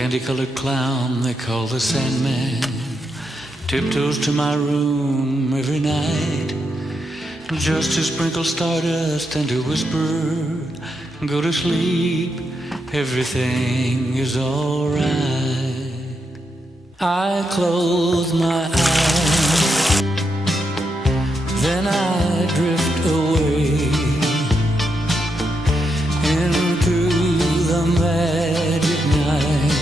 candy-colored clown they call the Sandman tiptoes to my room every night just to sprinkle stardust and to whisper, go to sleep, everything is alright. I close my eyes, then I drift away into the magic night.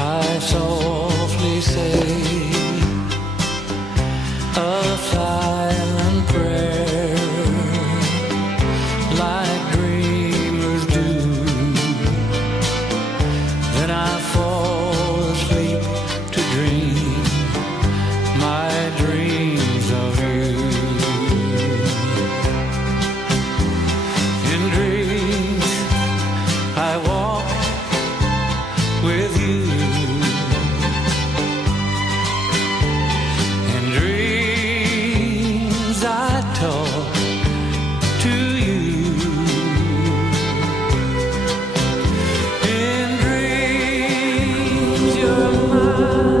I softly say a silent prayer like dreamers do. Then I fall asleep to dream my dreams of you. In dreams I walk with you. In dreams I talk to you. In dreams you're mine.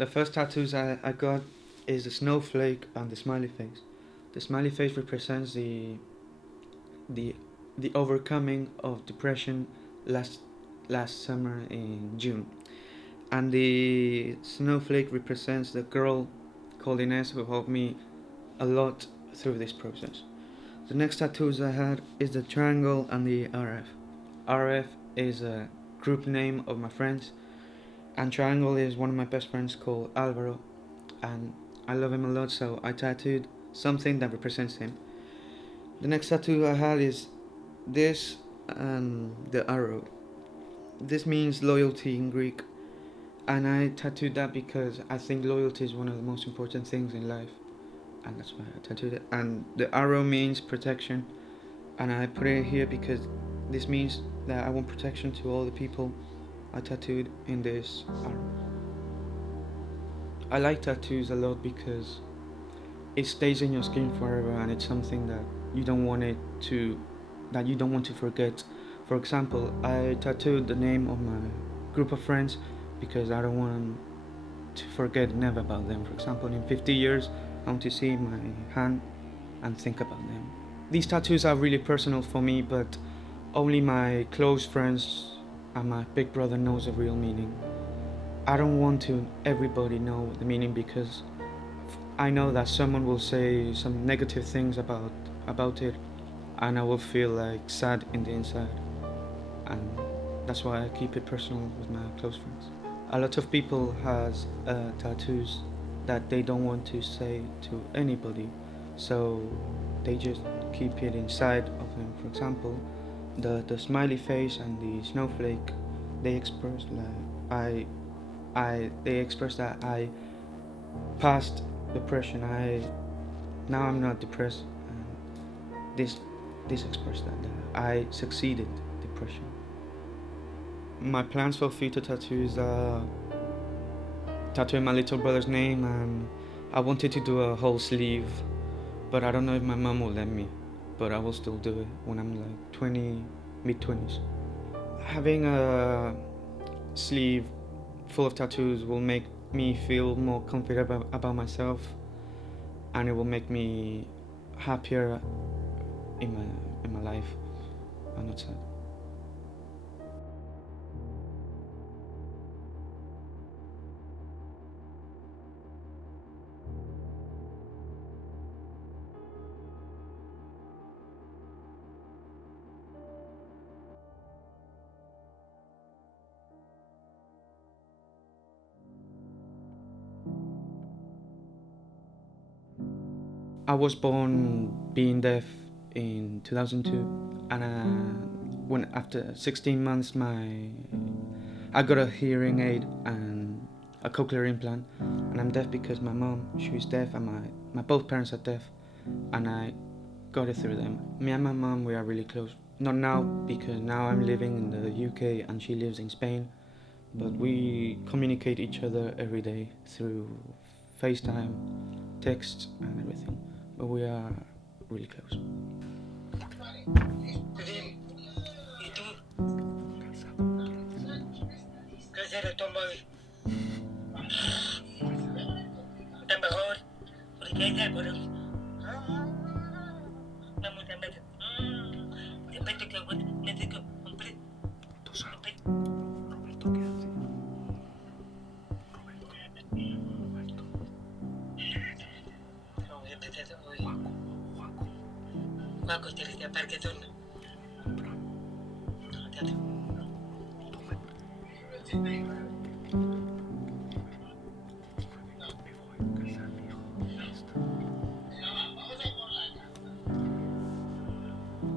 The first tattoos I got is the snowflake and the smiley face. The smiley face represents the the overcoming of depression last last summer in June, and the snowflake represents the girl called Ines who helped me a lot through this process. The next tattoos I had is the triangle and the RF. RF is a group name of my friends, and triangle is one of my best friends called Alvaro, and I love him a lot, so I tattooed something that represents him. The next tattoo I had is this and the arrow. This means loyalty in Greek, and I tattooed that because I think loyalty is one of the most important things in life, and that's why I tattooed it. And the arrow means protection, and I put it here because this means that I want protection to all the people I tattooed in this arrow. I like tattoos a lot because it stays in your skin forever, and it's something that you don't want it to that you don't want to forget. For example, I tattooed the name of my group of friends because I don't want to forget never about them. For example, in 50 years I want to see my hand and think about them. These tattoos are really personal for me, but only my close friends and my big brother knows the real meaning. I don't want to everybody know the meaning because I know that someone will say some negative things about it, and I will feel like sad in the inside, and that's why I keep it personal with my close friends. A lot of people has tattoos that they don't want to say to anybody, so they just keep it inside of them. For example, the smiley face and the snowflake, they express like they express that I passed depression. Now I'm not depressed. And this expressed that I succeeded depression. My plans for future tattoos are tattooing my little brother's name, and I wanted to do a whole sleeve, but I don't know if my mom will let me. But I will still do it when I'm like 20, mid-20s. Having a sleeve full of tattoos will make me feel more confident about myself, and it will make me happier in my life. I'm not sad. I was born being deaf in 2002, and when after 16 months, I got a hearing aid and a cochlear implant, and I'm deaf because my mom, she was deaf, and my both parents are deaf, and I got it through them. Me and my mom, we are really close. Not now, because now I'm living in the UK and she lives in Spain, but we communicate each other every day through FaceTime, texts, and everything. But we are really close.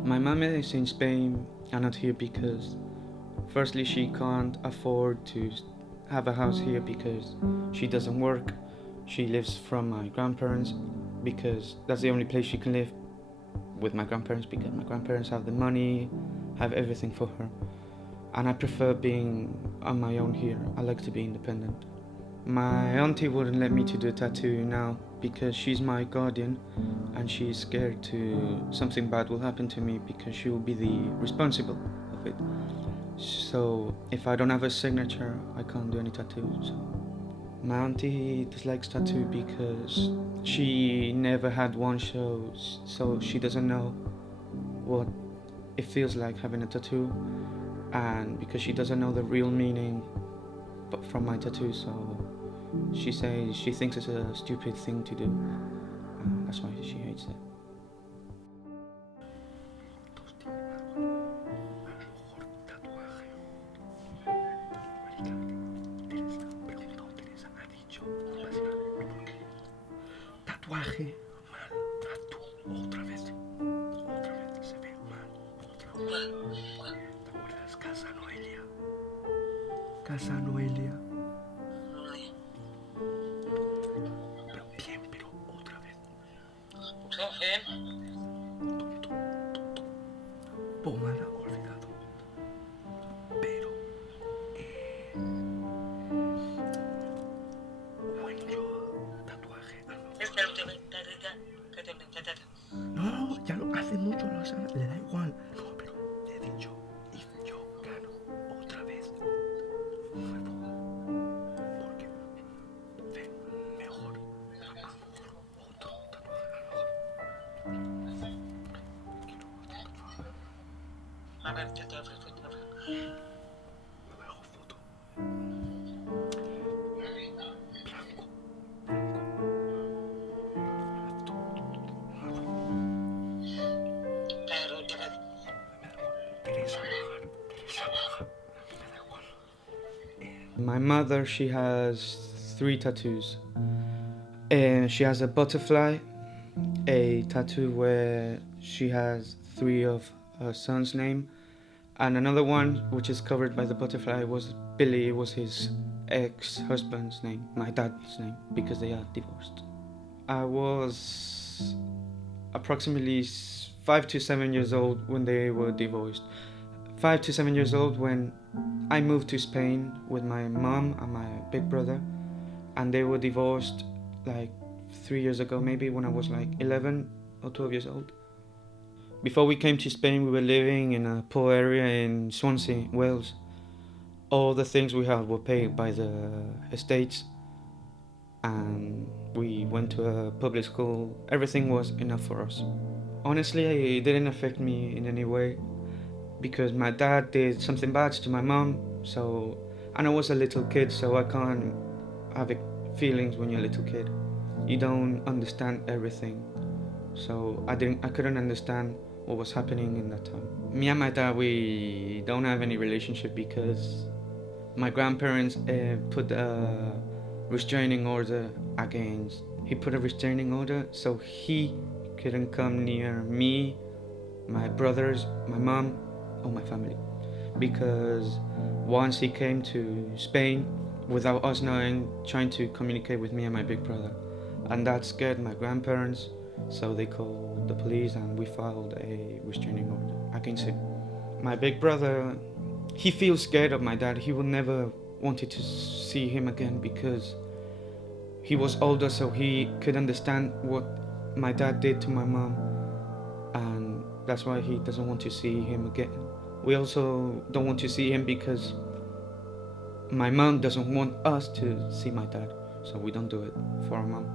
My mom is in Spain and not here because, firstly, she can't afford to have a house here because she doesn't work. She lives from my grandparents because that's the only place she can live, with my grandparents, because my grandparents have the money, have everything for her. And I prefer being on my own here. I like to be independent. My auntie wouldn't let me to do a tattoo now because she's my guardian, and she's scared to something bad will happen to me because she will be the responsible of it. So if I don't have a signature, I can't do any tattoos. So My auntie dislikes tattoo because she never had one, so she doesn't know what it feels like having a tattoo, and because she doesn't know the real meaning but from my tattoo, so she says she thinks it's a stupid thing to do, and that's why she hates it. Tatuaje. Mal. Otra vez. Se ve mal. Otra vez. ¿Te acuerdas? Casa Noelia. Casa Noelia. Pero bien, pero otra vez. Pomada olvidado. Pero. When yo tatuaje. No, ya lo hace mucho, lo sabe, le da igual. No, pero le he dicho, if yo gano otra vez, nuevo. Porque ve mejor, a lo mejor otro tatuaje, a lo mejor. Quiero otro tatuaje. A ver, ¿qué te ofrece? Me bajo foto. Blanco. My mother, she has 3 tattoos. And she has a butterfly, a tattoo where she has 3 of her son's name, and another one which is covered by the butterfly was Billy. It was his ex-husband's name, my dad's name, because they are divorced. I was approximately 5 to 7 years old when they were divorced. 5 to 7 years old when I moved to Spain with my mom and my big brother, and they were divorced like 3 years ago, maybe when I was like 11 or 12 years old. Before we came to Spain, we were living in a poor area in Swansea, Wales. All the things we had were paid by the estates, and we went to a public school. Everything was enough for us. Honestly, it didn't affect me in any way because my dad did something bad to my mom, and I was a little kid, so I can't have feelings when you're a little kid. You don't understand everything, so I couldn't understand what was happening in that time. Me and my dad, we don't have any relationship because my grandparents put a restraining order against. He put a restraining order so he couldn't come near me, my brothers, my mom, or my family, because once he came to Spain without us knowing, trying to communicate with me and my big brother, and that scared my grandparents, so they called the police and we filed a restraining order against him. My big brother, he feels scared of my dad. He would never wanted to see him again because he was older, so he could understand what my dad did to my mom, and that's why he doesn't want to see him again. We also don't want to see him because my mom doesn't want us to see my dad, so we don't do it for our mom.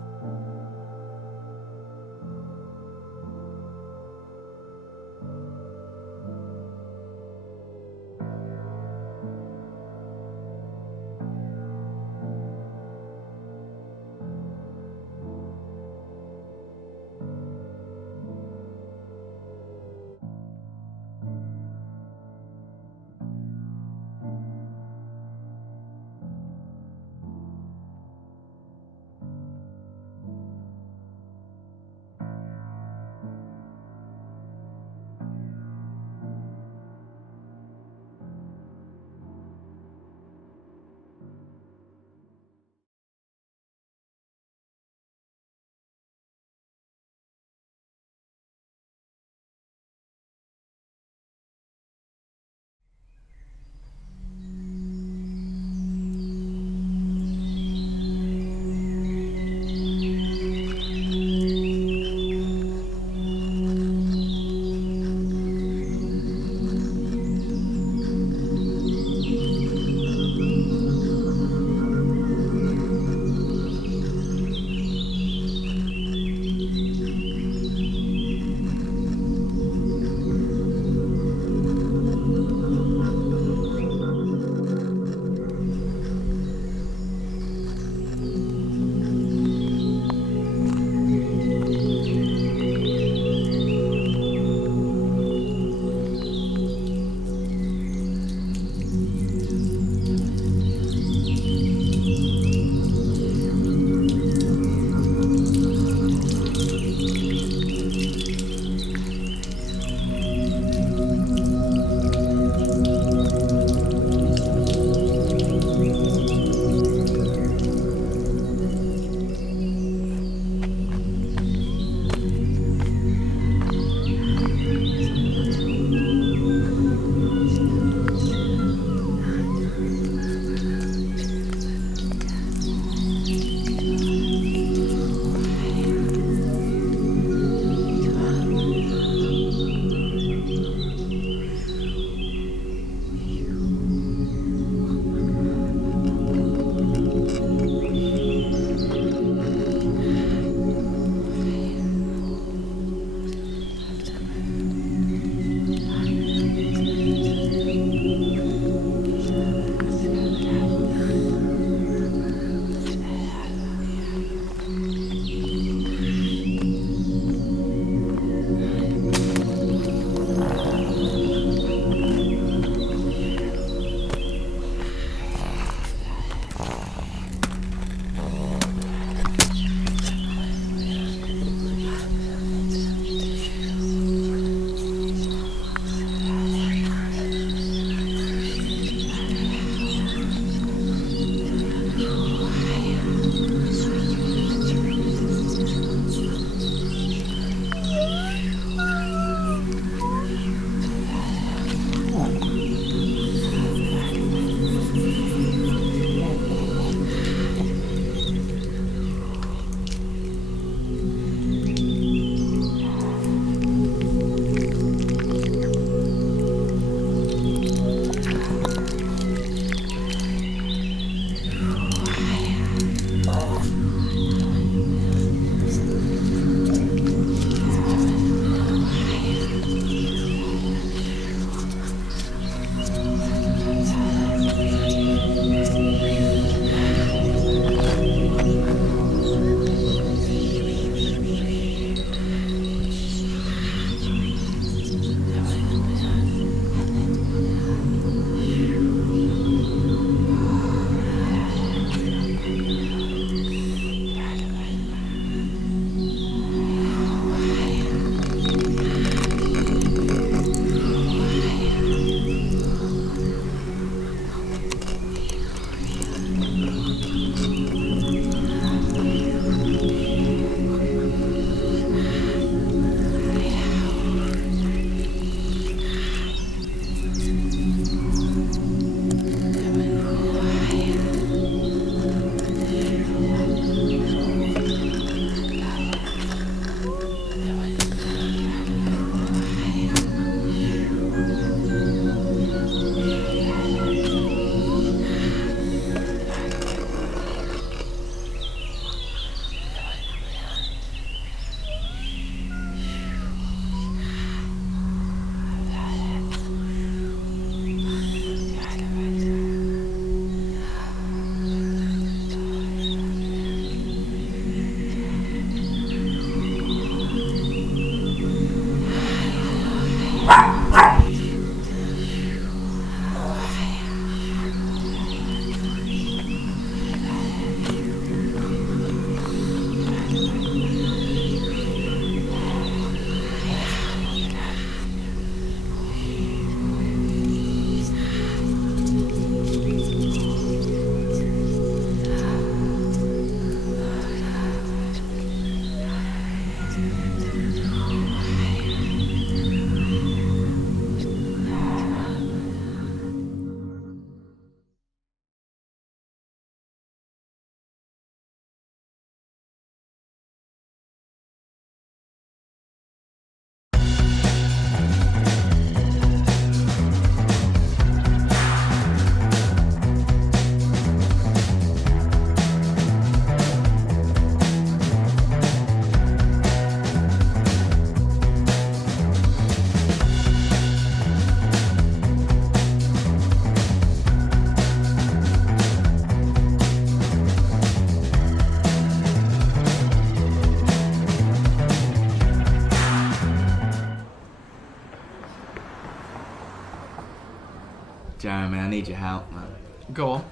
Jeremy, I need your help, man. Go on.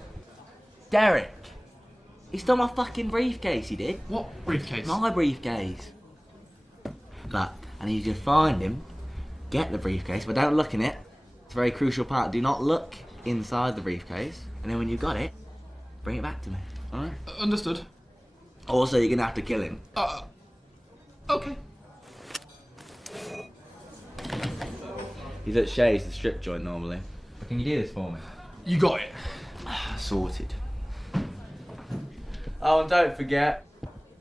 Derek! He stole my fucking briefcase, he did. What briefcase? My briefcase. Look, I need you to find him, get the briefcase, but don't look in it. It's a very crucial part. Do not look inside the briefcase, and then when you've got it, bring it back to me. Alright? Understood. Also, you're gonna have to kill him. Okay. He's at Shay's, the strip joint, normally. But can you do this for me? You got it. Sorted. Oh, and don't forget,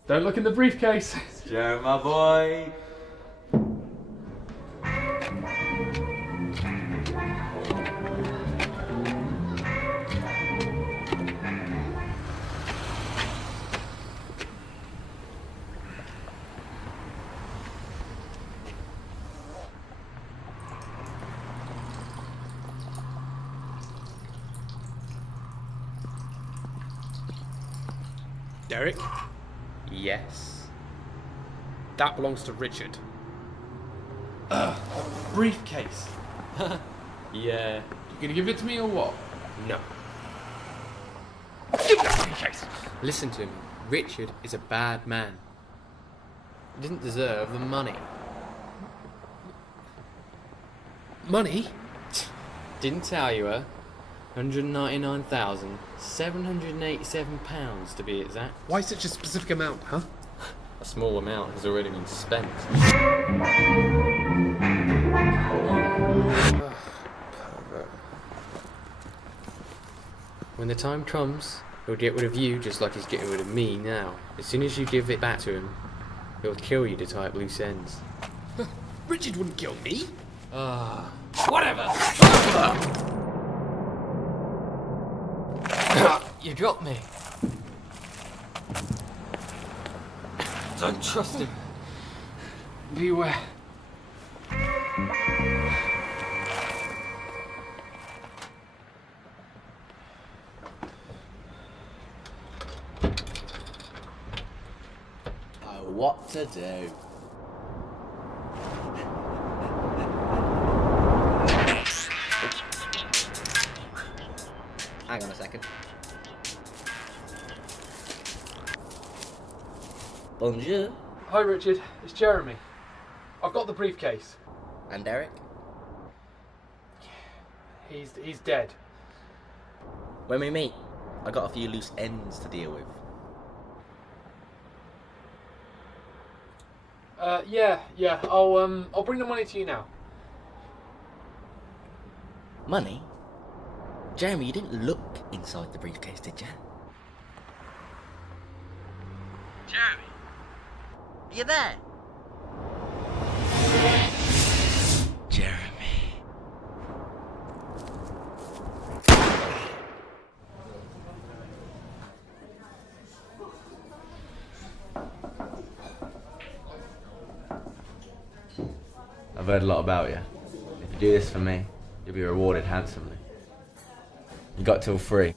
Don't look in the briefcase. Joe, my boy. Derek? Yes. That belongs to Richard. Briefcase. Yeah. You gonna give it to me or what? No. Give that briefcase. Listen to me. Richard is a bad man. He didn't deserve the money. Money? Didn't tell you, huh? £199,787 to be exact. Why such a specific amount, huh? A small amount has already been spent. When the time comes, he'll get rid of you just like he's getting rid of me now. As soon as you give it back to him, he'll kill you to tie up loose ends. Richard wouldn't kill me. Whatever! You got me. Don't trust him. Beware. Oh, what to do? Hang on a second. Bonjour. Hi Richard, it's Jeremy. I've got the briefcase. And Derek? He's dead. When we meet, I got a few loose ends to deal with. Yeah. I'll bring the money to you now. Money? Jeremy, you didn't look inside the briefcase, did you? Jeremy? Are you there? Jeremy. I've heard a lot about you. If you do this for me, you'll be rewarded handsomely. You got till 3.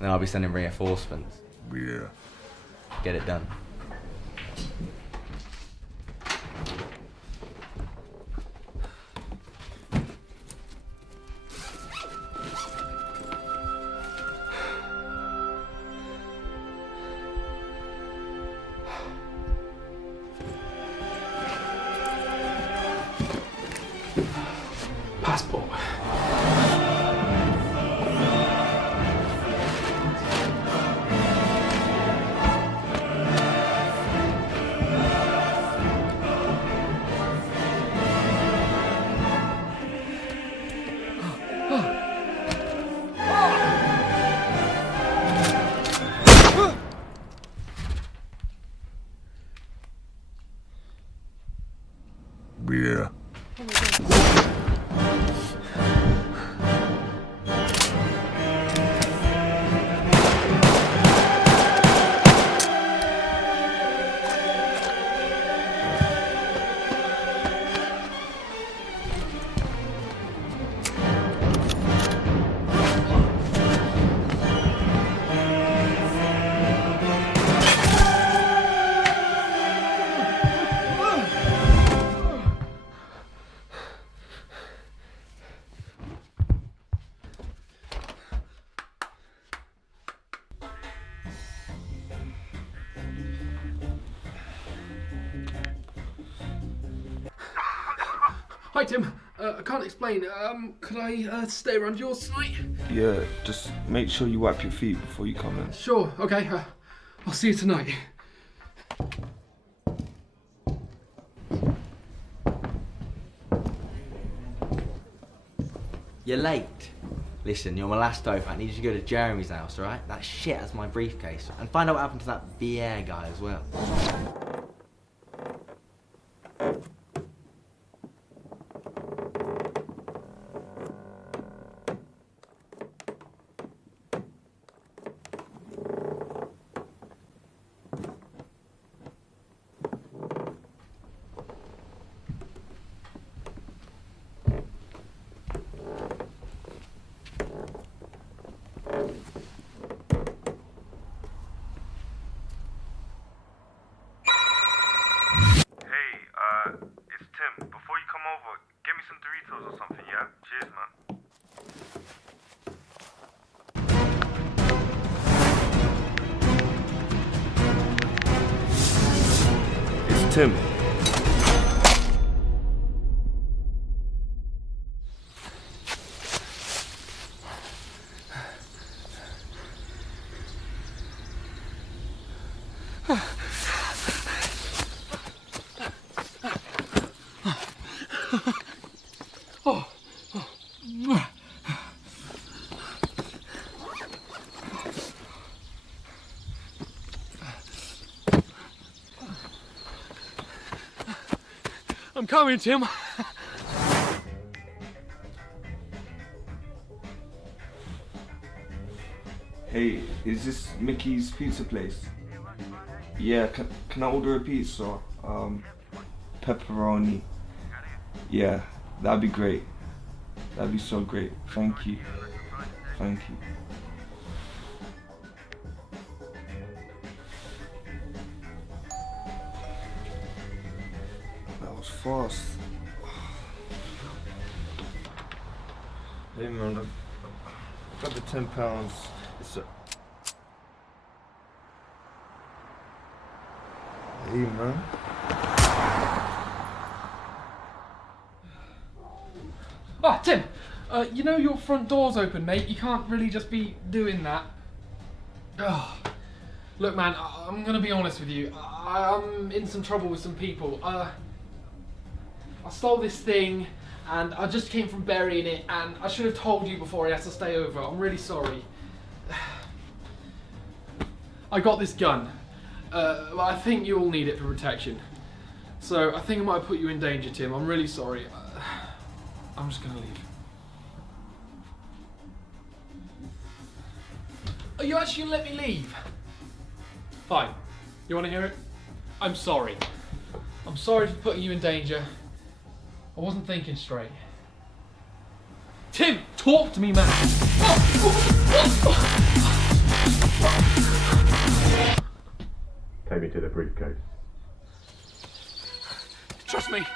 Then I'll be sending reinforcements. Yeah. Get it done. Passport. Yeah. Hi, Tim. I can't explain. Could I stay around yours tonight? Yeah, just make sure you wipe your feet before you come in. Sure. Okay. I'll see you tonight. You're late. Listen, you're my last hope. I need you to go to Jeremy's house, alright? That shit has my briefcase. And find out what happened to that Pierre guy as well. It's Tim. Before you come over, get me some Doritos or something, yeah? Cheers, man. It's Tim. I'm coming, Tim. Hey, is this Mickey's pizza place? Yeah, can I order a pizza? Pepperoni. Yeah, that'd be great. That'd be so great. Thank you. Thank you. That was fast. Hey man, I got the £10. It's a... Hey man. Ah, Tim. You know your front door's open, mate. You can't really just be doing that. Oh. Look, man, I'm gonna be honest with you. I'm in some trouble with some people. I stole this thing, and I just came from burying it, and I should have told you before I had to stay over. I'm really sorry. I got this gun. But I think you all need it for protection. So I think I might have put you in danger, Tim. I'm really sorry. I'm just gonna leave. Are you actually gonna let me leave? Fine. You wanna hear it? I'm sorry. I'm sorry for putting you in danger. I wasn't thinking straight. Tim, talk to me, man. Take me to the briefcase. Trust me.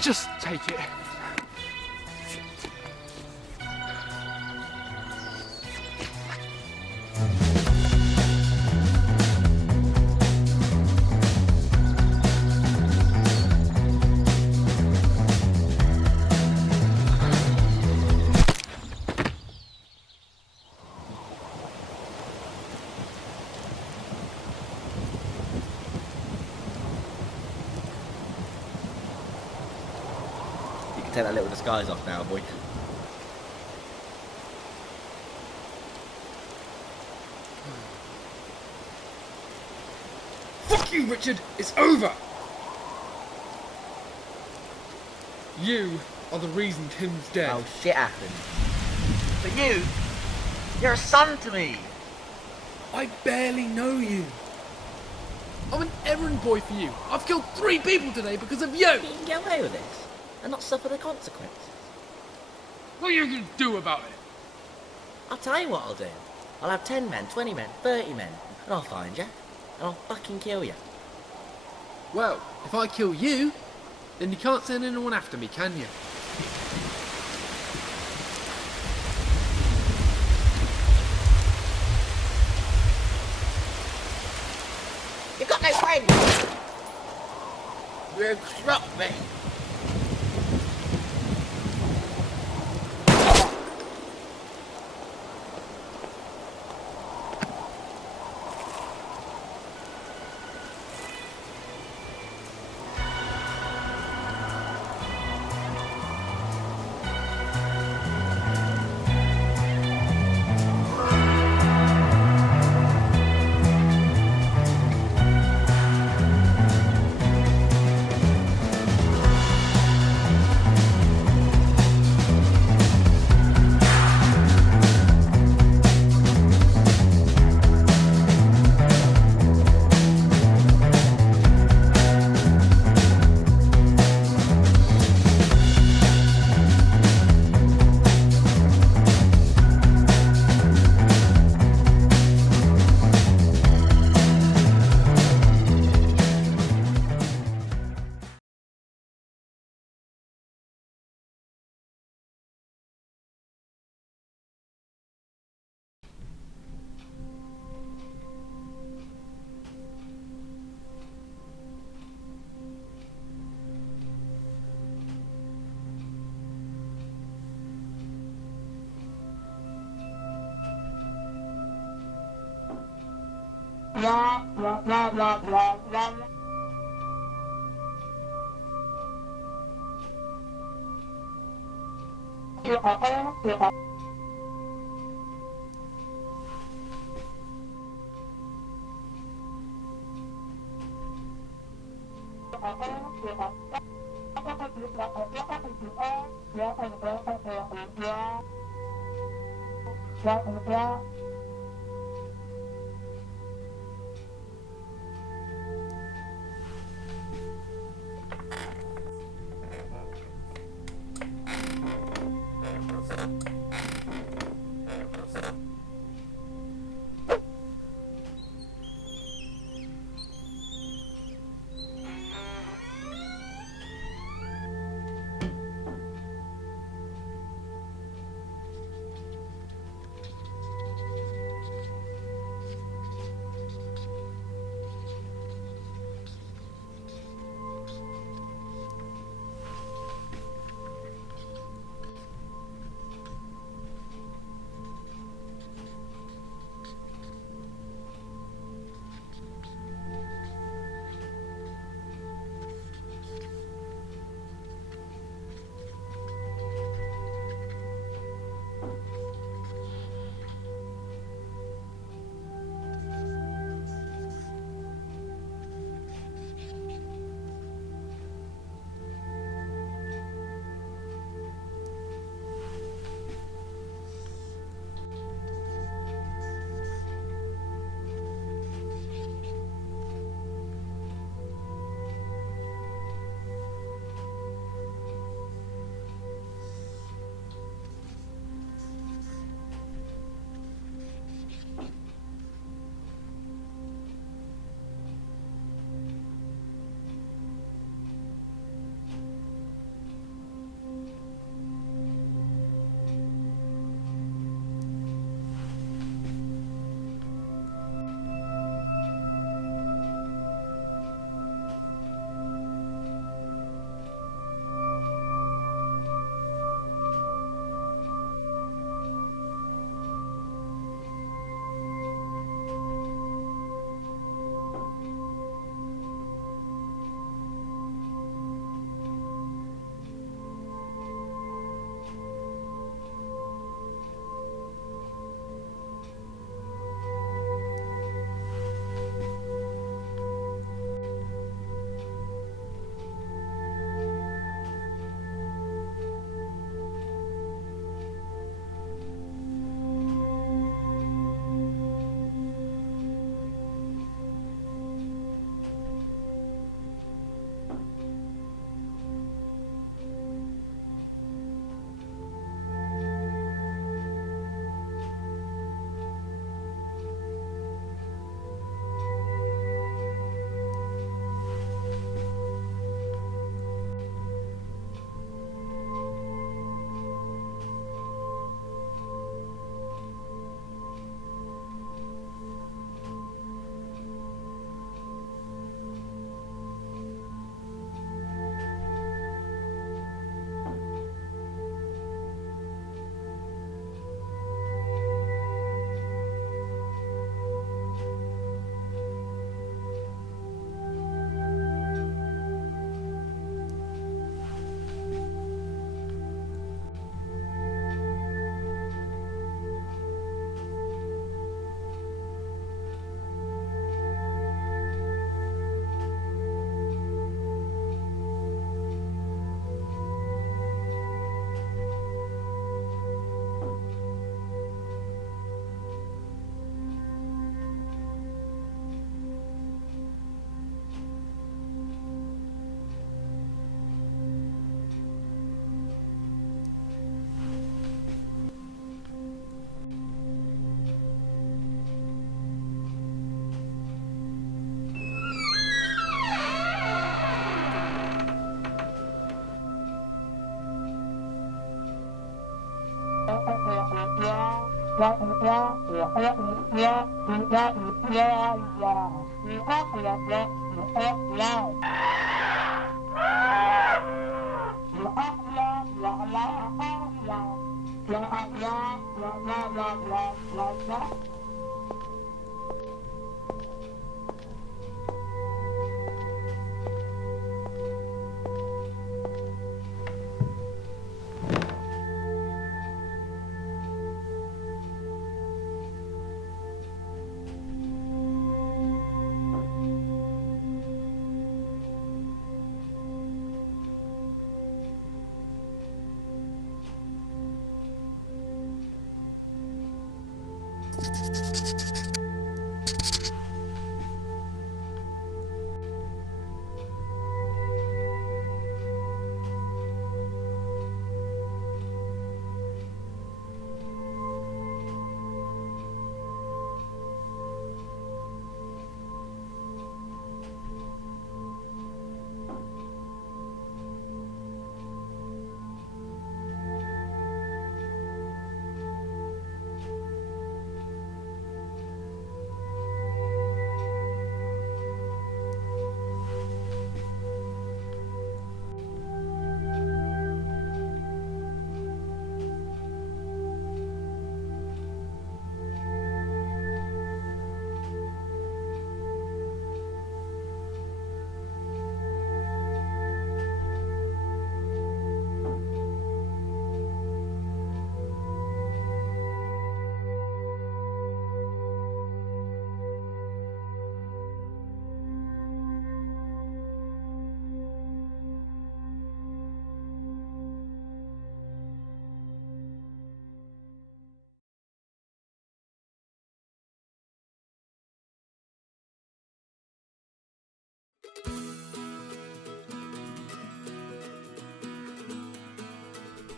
Just take it. Take that little disguise off now, boy. Fuck you, Richard! It's over! You are the reason Tim's dead. Oh, shit happened. But you're a son to me. I barely know you. I'm an errand boy for you. I've killed 3 people today because of you! You can get away with this and not suffer the consequences. What are you going to do about it? I'll tell you what I'll do. I'll have 10 men, 20 men, 30 men, and I'll find you, and I'll fucking kill you. Well, if I kill you, then you can't send anyone after me, can you? You've got no friends! You struck me!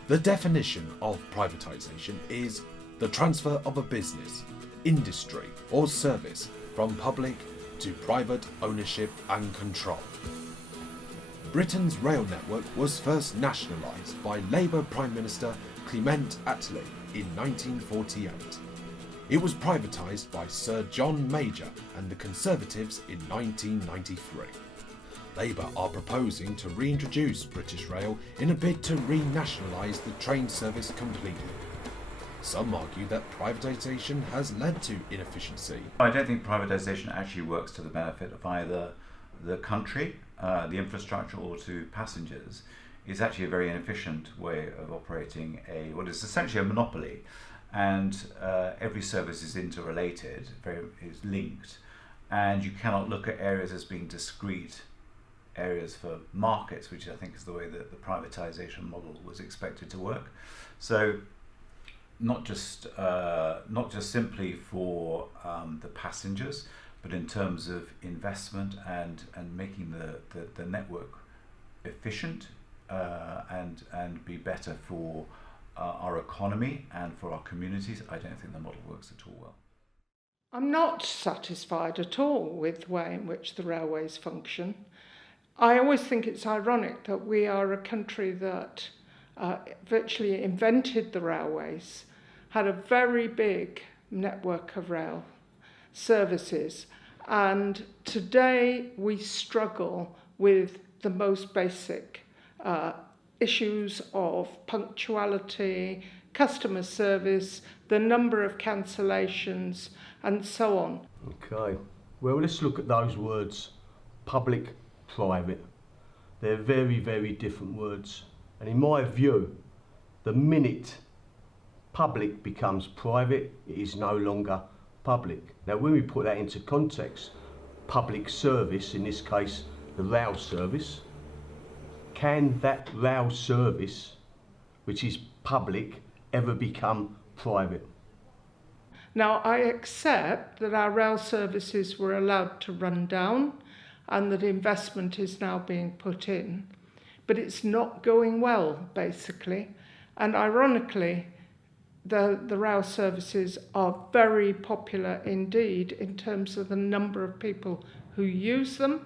The definition of privatisation is the transfer of a business, industry or service from public to private ownership and control. Britain's rail network was first nationalised by Labour Prime Minister Clement Attlee in 1948. It was privatised by Sir John Major and the Conservatives in 1993. Labour are proposing to reintroduce British Rail in a bid to renationalise the train service completely. Some argue that privatisation has led to inefficiency. I don't think privatisation actually works to the benefit of either the country, the infrastructure, or to passengers. It's actually a very inefficient way of operating what is essentially a monopoly, and every service is interrelated, is linked, and you cannot look at areas as being discrete areas for markets, which I think is the way that the privatisation model was expected to work. So not just simply for the passengers, but in terms of investment and making the network efficient and be better for our economy and for our communities. I don't think the model works at all well. I'm not satisfied at all with the way in which the railways function. I always think it's ironic that we are a country that virtually invented the railways, had a very big network of rail services, and today we struggle with the most basic issues of punctuality, customer service, the number of cancellations, and so on. Okay, well, let's look at those words, public, private. They're very, very different words. And in my view, the minute public becomes private, it is no longer public. Now, when we put that into context, public service, in this case, the rail service, can that rail service, which is public, ever become private? Now, I accept that our rail services were allowed to run down and that investment is now being put in, but it's not going well, basically. And ironically, the rail services are very popular indeed in terms of the number of people who use them,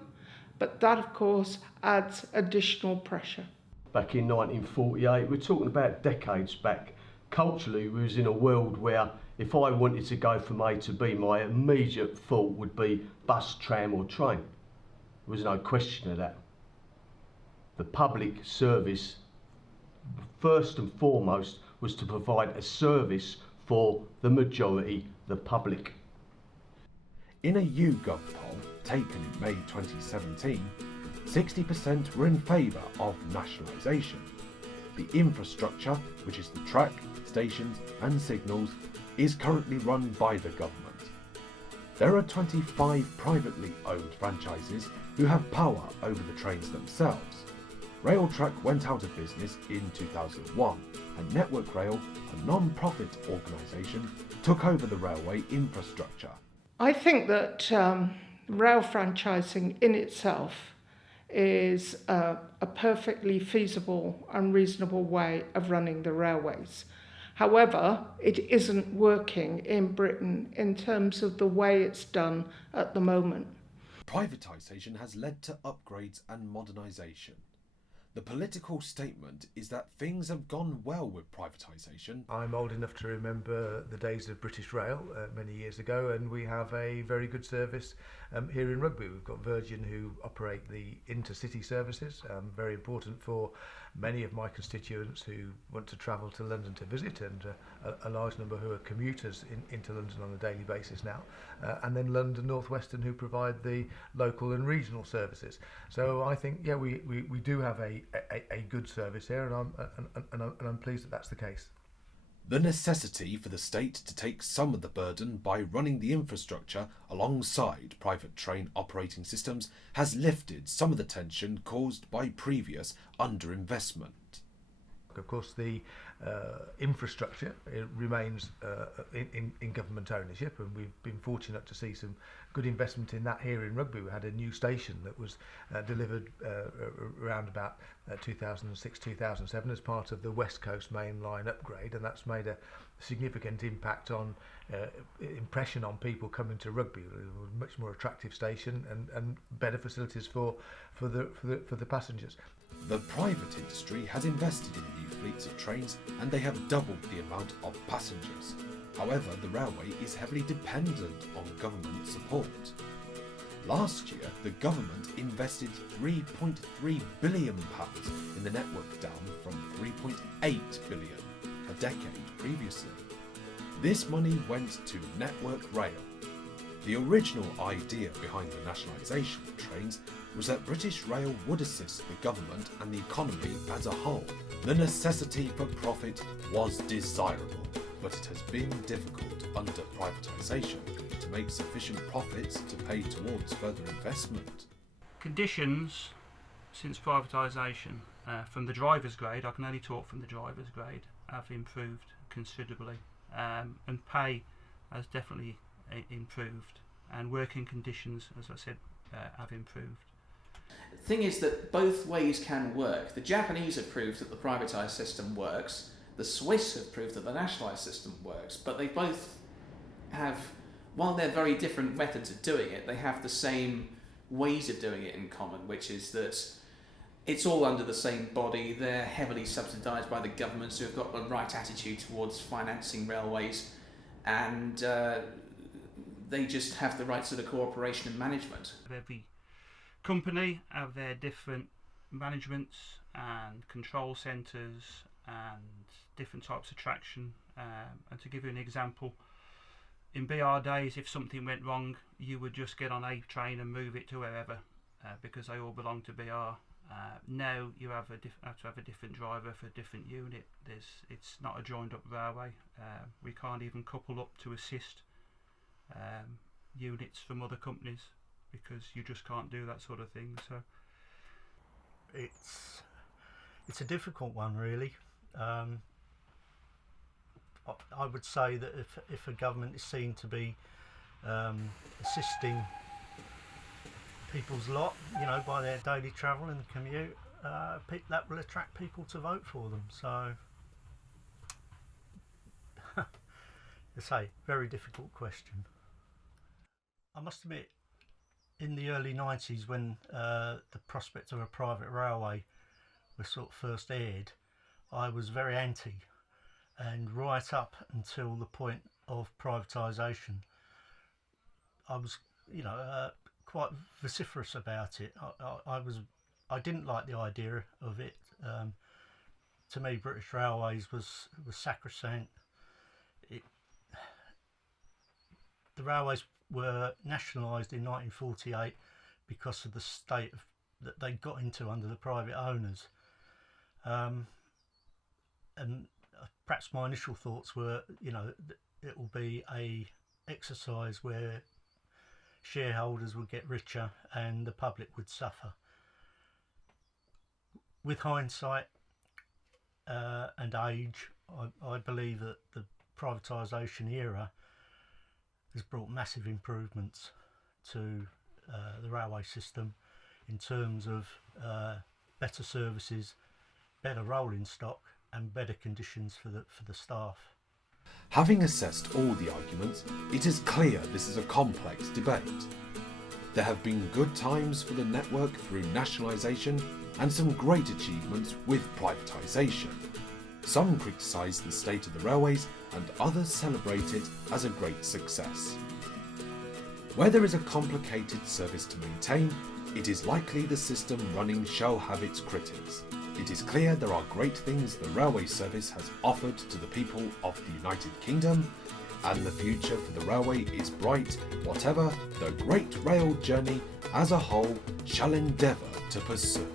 but that, of course, adds additional pressure. Back in 1948, we're talking about decades back, culturally we was in a world where If I wanted to go from A to B, my immediate thought would be bus, tram or train. There was no question of that. The public service, first and foremost, was to provide a service for the majority, the public. In a YouGov poll taken in May 2017, 60% were in favour of nationalisation. The infrastructure, which is the track, stations and signals, is currently run by the government. There are 25 privately owned franchises who have power over the trains themselves. Railtrack went out of business in 2001 and Network Rail, a non-profit organisation, took over the railway infrastructure. I think that rail franchising in itself is a perfectly feasible and reasonable way of running the railways. However, it isn't working in Britain in terms of the way it's done at the moment. Privatisation has led to upgrades and modernisation. The political statement is that things have gone well with privatisation. I'm old enough to remember the days of British Rail many years ago, and we have a very good service here in Rugby. We've got Virgin who operate the intercity services, very important for many of my constituents who want to travel to London to visit, and a large number who are commuters into London on a daily basis now, and then London North Western who provide the local and regional services. So I think, yeah, we do have a good service here, and I'm pleased that that's the case. The necessity for the state to take some of the burden by running the infrastructure alongside private train operating systems has lifted some of the tension caused by previous underinvestment. Of course, the infrastructure remains in government ownership, and we've been fortunate to see some good investment in that here in Rugby. We had a new station that was delivered around about 2006-2007 as part of the West Coast Main Line upgrade, and that's made a significant impact on impression on people coming to Rugby. It was a much more attractive station and better facilities for the passengers. The private industry has invested in new fleets of trains and they have doubled the amount of passengers. However, the railway is heavily dependent on government support. Last year, the government invested £3.3 billion in the network, down from £3.8 billion a decade previously. This money went to Network Rail. The original idea behind the nationalisation of trains was that British Rail would assist the government and the economy as a whole. The necessity for profit was desirable, but it has been difficult under privatisation to make sufficient profits to pay towards further investment. Conditions since privatisation, from the driver's grade, I can only talk from the driver's grade, have improved considerably, and pay has definitely improved, and working conditions, as I said, have improved. The thing is that both ways can work. The Japanese have proved that the privatised system works, the Swiss have proved that the nationalised system works, but they both have, while they're very different methods of doing it, they have the same ways of doing it in common, which is that it's all under the same body. They're heavily subsidised by the governments who have got the right attitude towards financing railways, and they just have the right sort of cooperation and management. Every company have their different managements and control centres and different types of traction, and to give you an example, in BR days, if something went wrong, you would just get on a train and move it to wherever, because they all belong to BR. Now you have to have a different driver for a different unit. It's not a joined up railway. We can't even couple up to assist units from other companies, because you just can't do that sort of thing. So it's a difficult one, really. I would say that if a government is seen to be assisting people's lot, by their daily travel and commute, that will attract people to vote for them. So, it's a very difficult question. I must admit, in the early 90s, when the prospect of a private railway was sort of first aired, I was very anti, and right up until the point of privatisation, I was, quite vociferous about it. I didn't like the idea of it. To me, British Railways was sacrosanct. The railways were nationalised in 1948 because of the state that they got into under the private owners. And perhaps my initial thoughts were, it will be a exercise where shareholders would get richer and the public would suffer. With hindsight and age, I believe that the privatisation era has brought massive improvements to the railway system in terms of better services, better rolling stock and better conditions for the staff. Having assessed all the arguments, it is clear this is a complex debate. There have been good times for the network through nationalisation and some great achievements with privatisation. Some criticise the state of the railways and others celebrate it as a great success. Where there is a complicated service to maintain, it is likely the system running shall have its critics. It is clear there are great things the railway service has offered to the people of the United Kingdom, and the future for the railway is bright, whatever the great rail journey as a whole shall endeavour to pursue.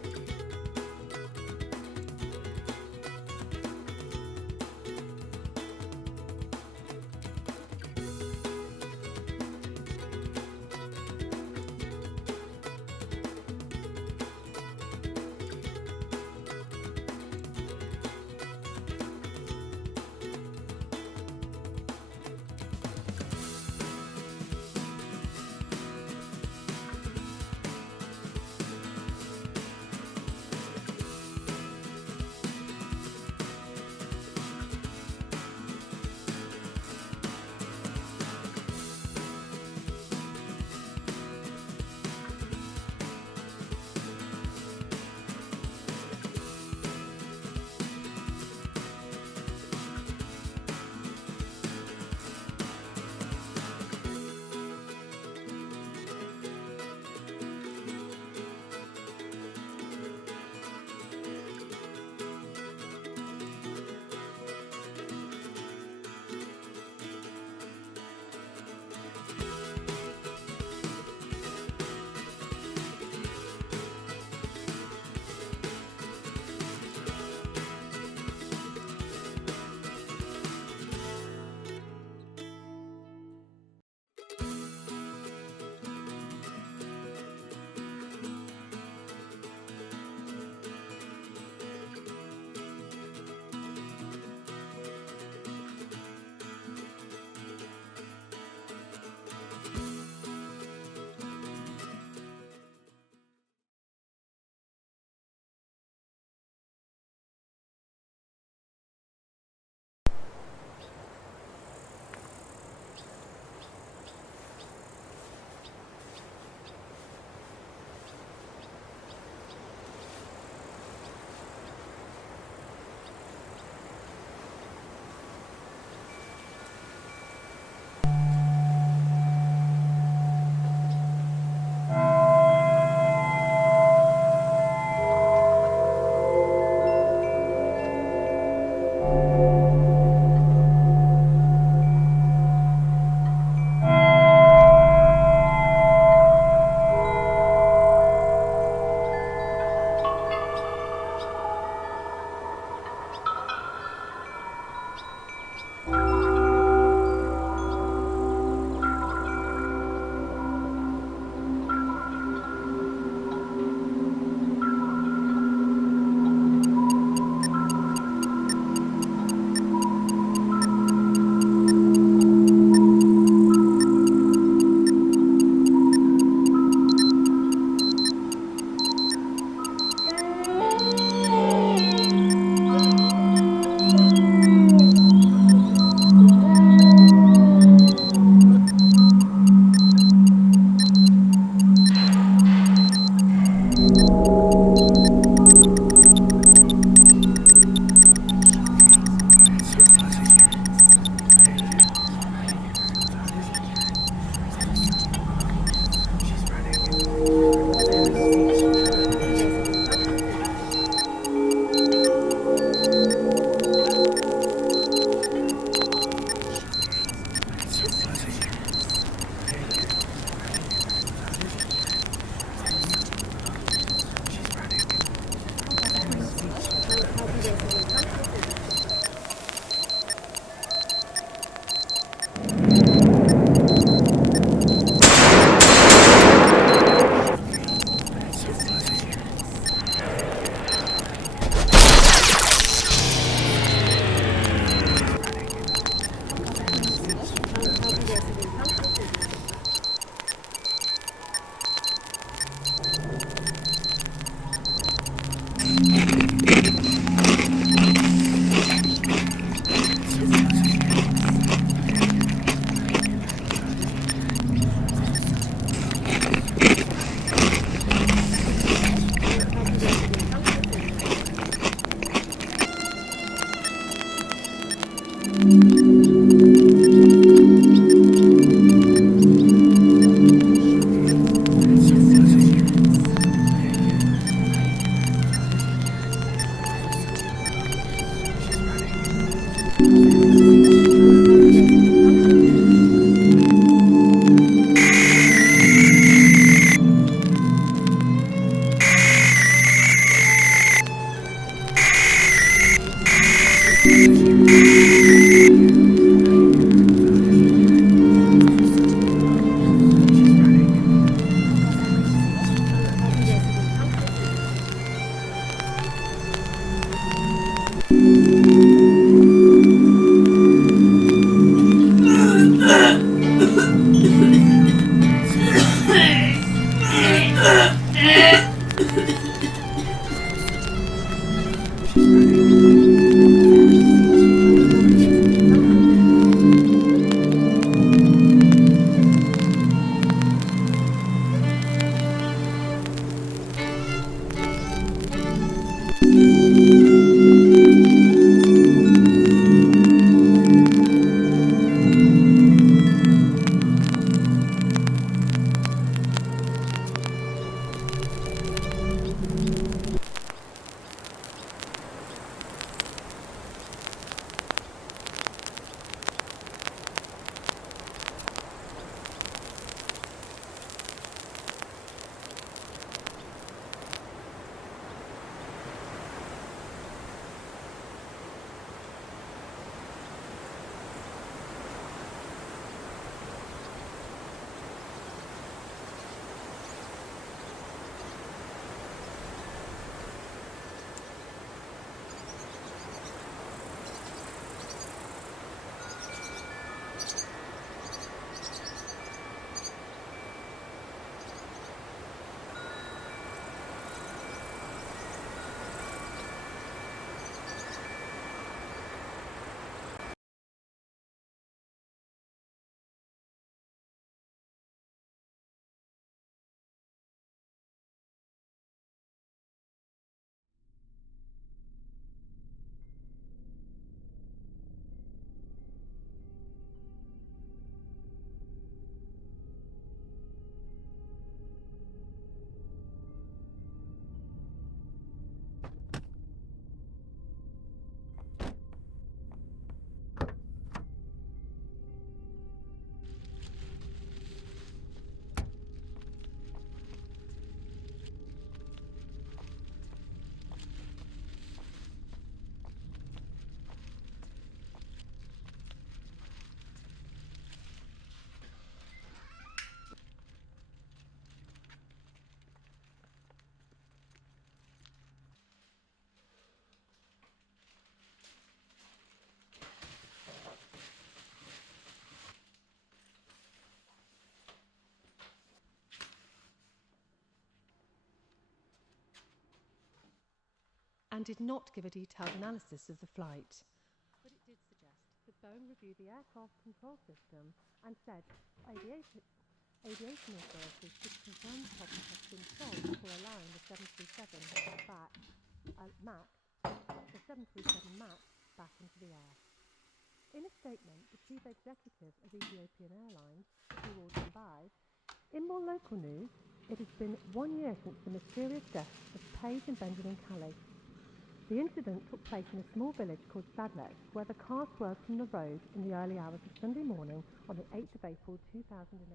and did not give a detailed analysis of the flight. But it did suggest that Boeing reviewed the aircraft control system and said aviation authorities should confirm the problem has been solved before allowing the 737 MAX back into the air. In a statement, the chief executive of Ethiopian Airlines, Sewol Dambai, in more local news, it has been 1 year since the mysterious deaths of Paige and Benjamin Calais. The incident took place in a small village called Sadlet, where the car swerved from the road in the early hours of Sunday morning on the 8th of April 2018.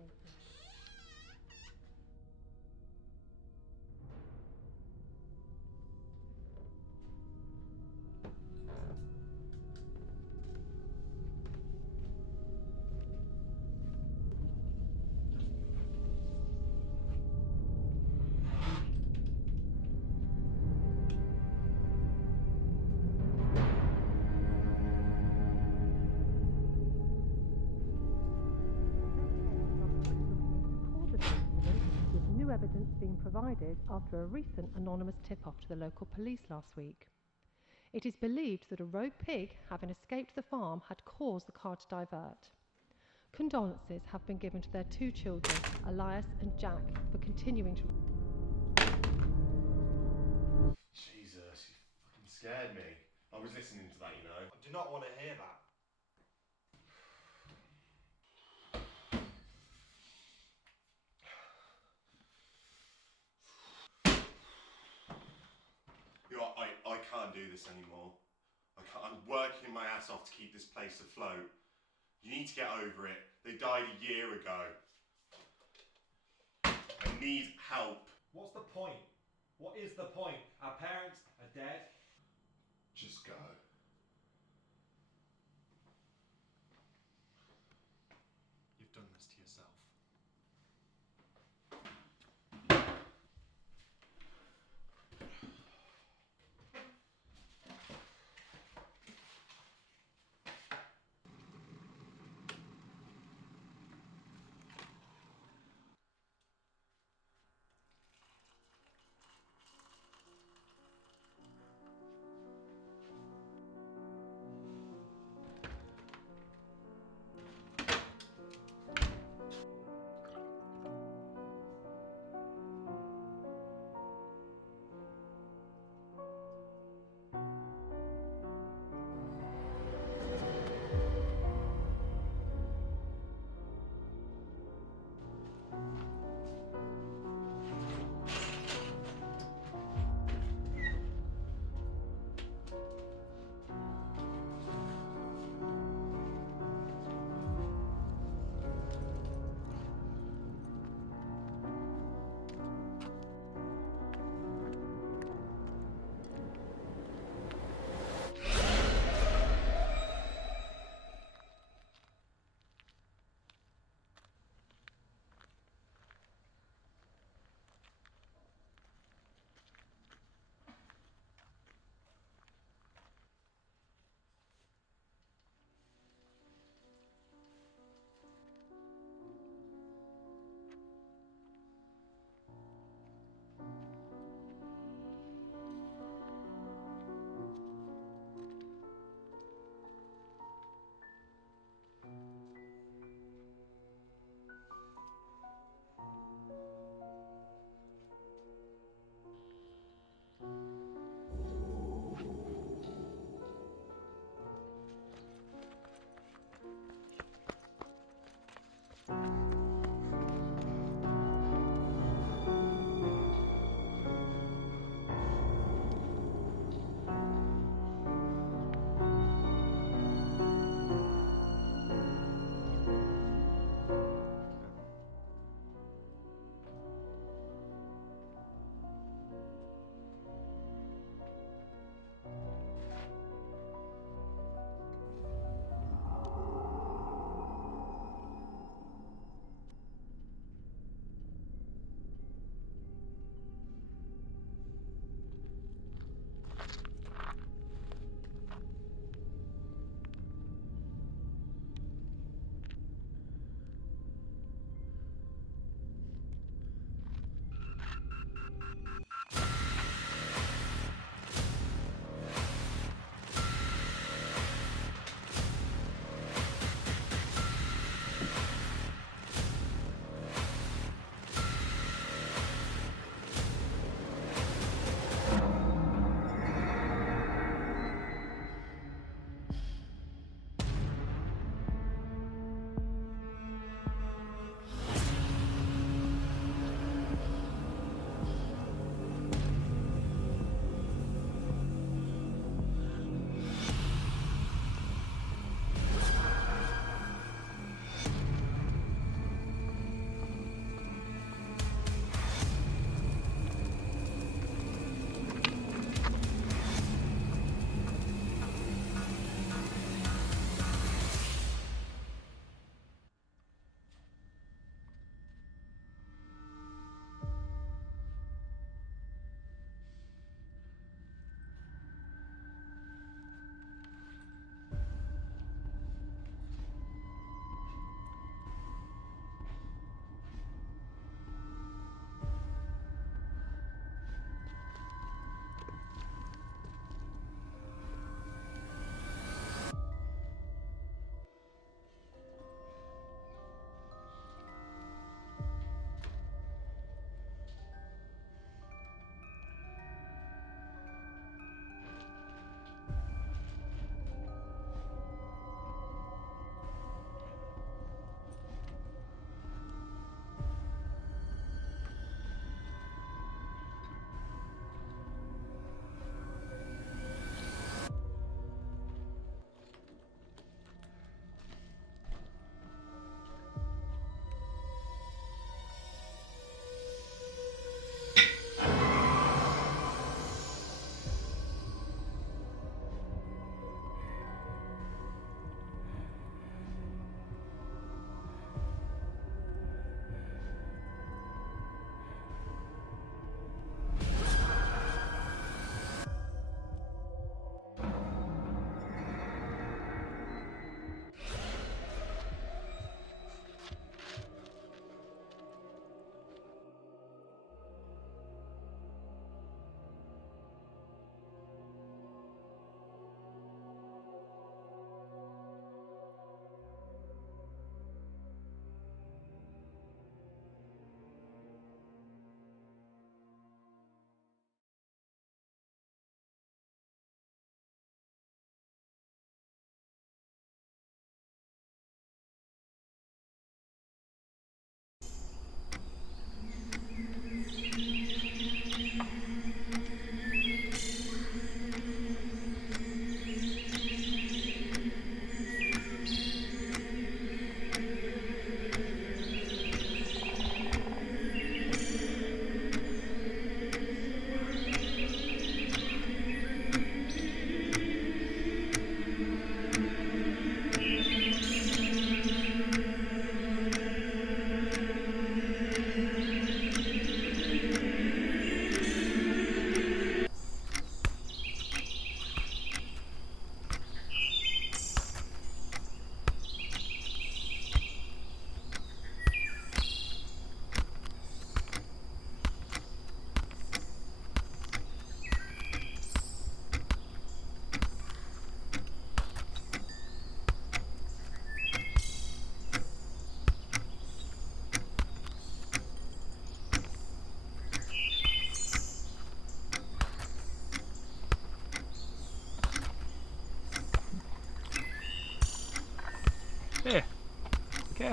Evidence being provided after a recent anonymous tip-off to the local police last week. It is believed that a rogue pig, having escaped the farm, had caused the car to divert. Condolences have been given to their 2 children, Elias and Jack, for continuing to... Jesus, you fucking scared me. I was listening to that, you know. I do not want to hear that. You know, I can't do this anymore. I'm working my ass off to keep this place afloat. You need to get over it. They died a year ago. I need help. What's the point? What is the point? Our parents are dead. Just go. You've done this to yourself.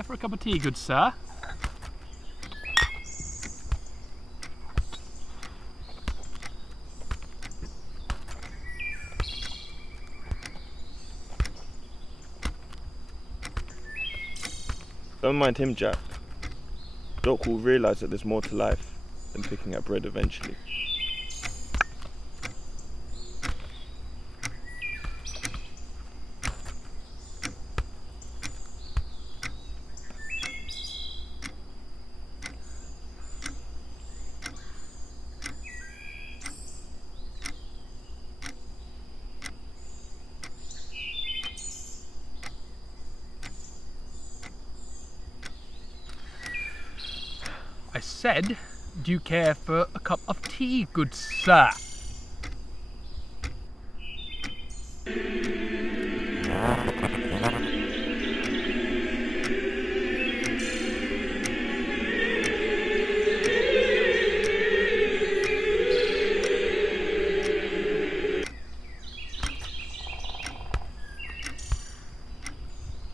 for a cup of tea, good sir? Don't mind him, Jack. Doc will realise that there's more to life than picking at bread eventually. I said, do you care for a cup of tea, good sir?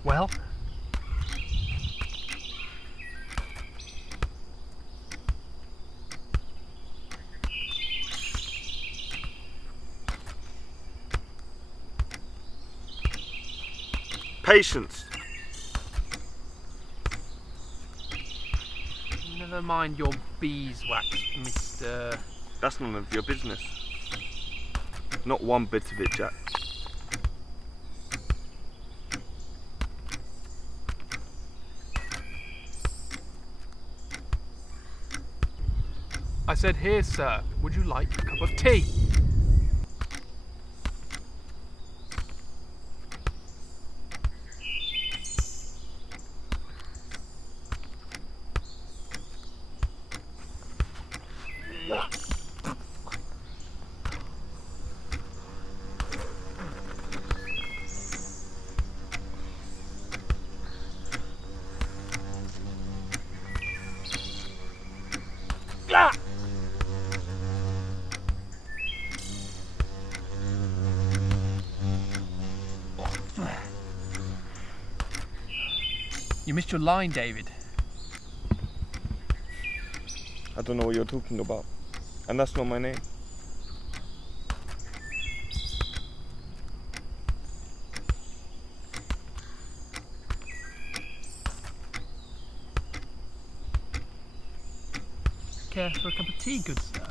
Well? Patience! Never mind your beeswax, Mr. That's none of your business. Not one bit of it, Jack. I said, here, sir, would you like a cup of tea? You missed your line, David. I don't know what you're talking about. And that's not my name. Care for a cup of tea, good sir?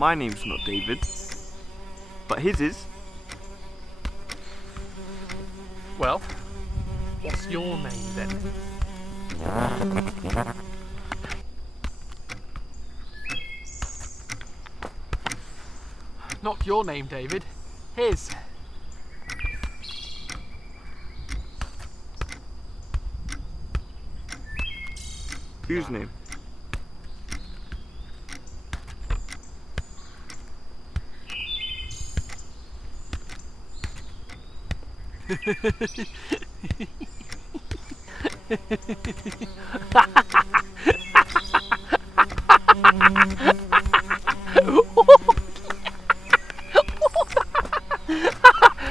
My name's not David, but his is. Well, what's your name then? Not your name, David. His. Whose name?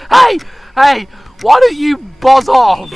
Hey! Hey! Why don't you buzz off?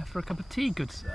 care for a cup of tea, good sir?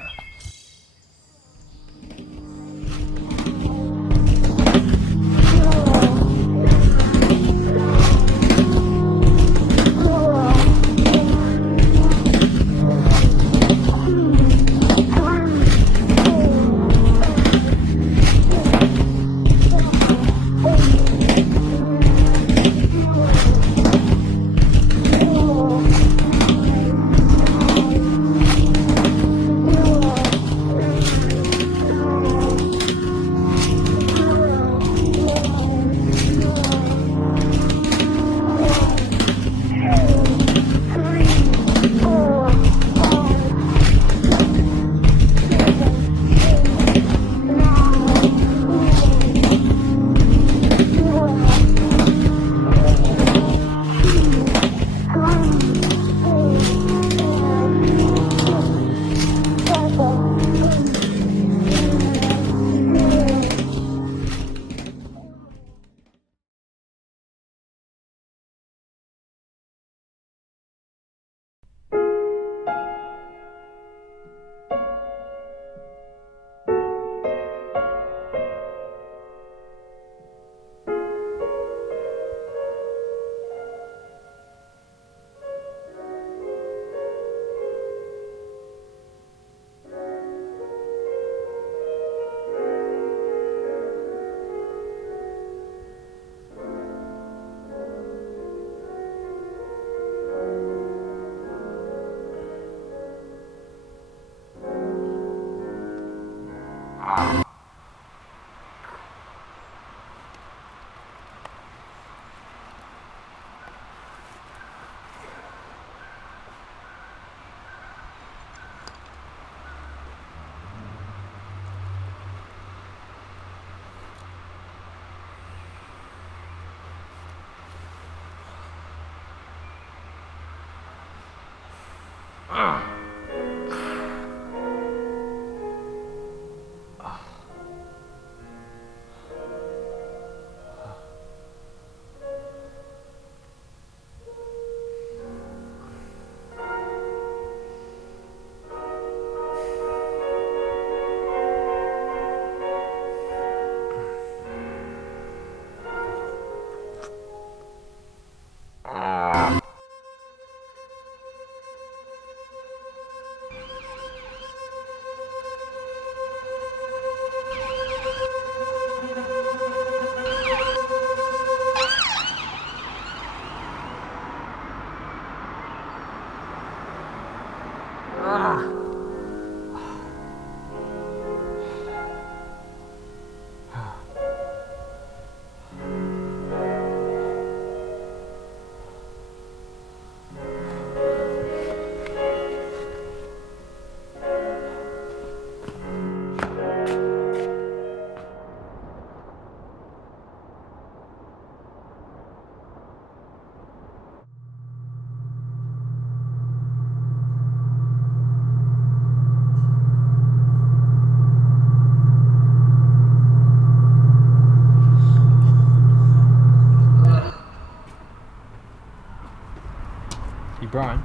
Brian?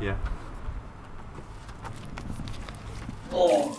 Yeah. Oh.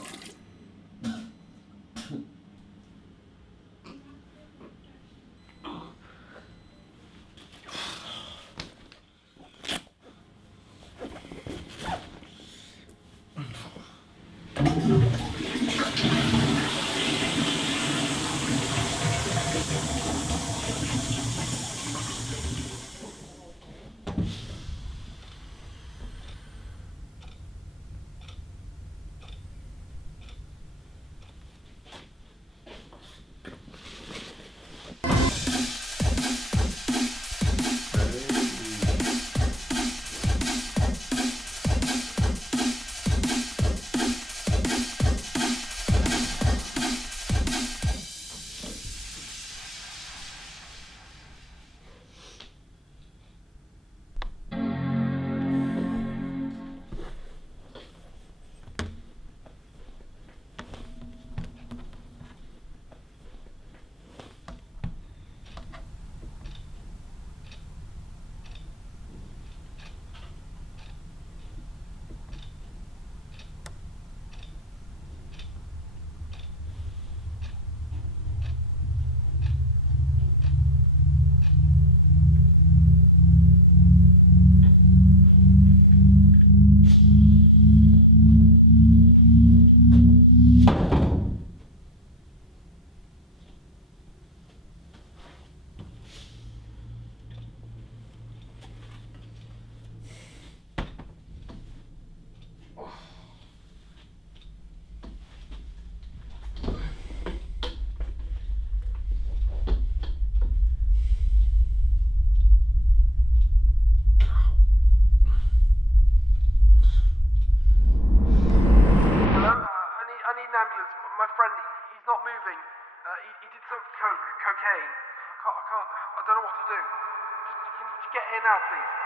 what to do. Can you get here now, please?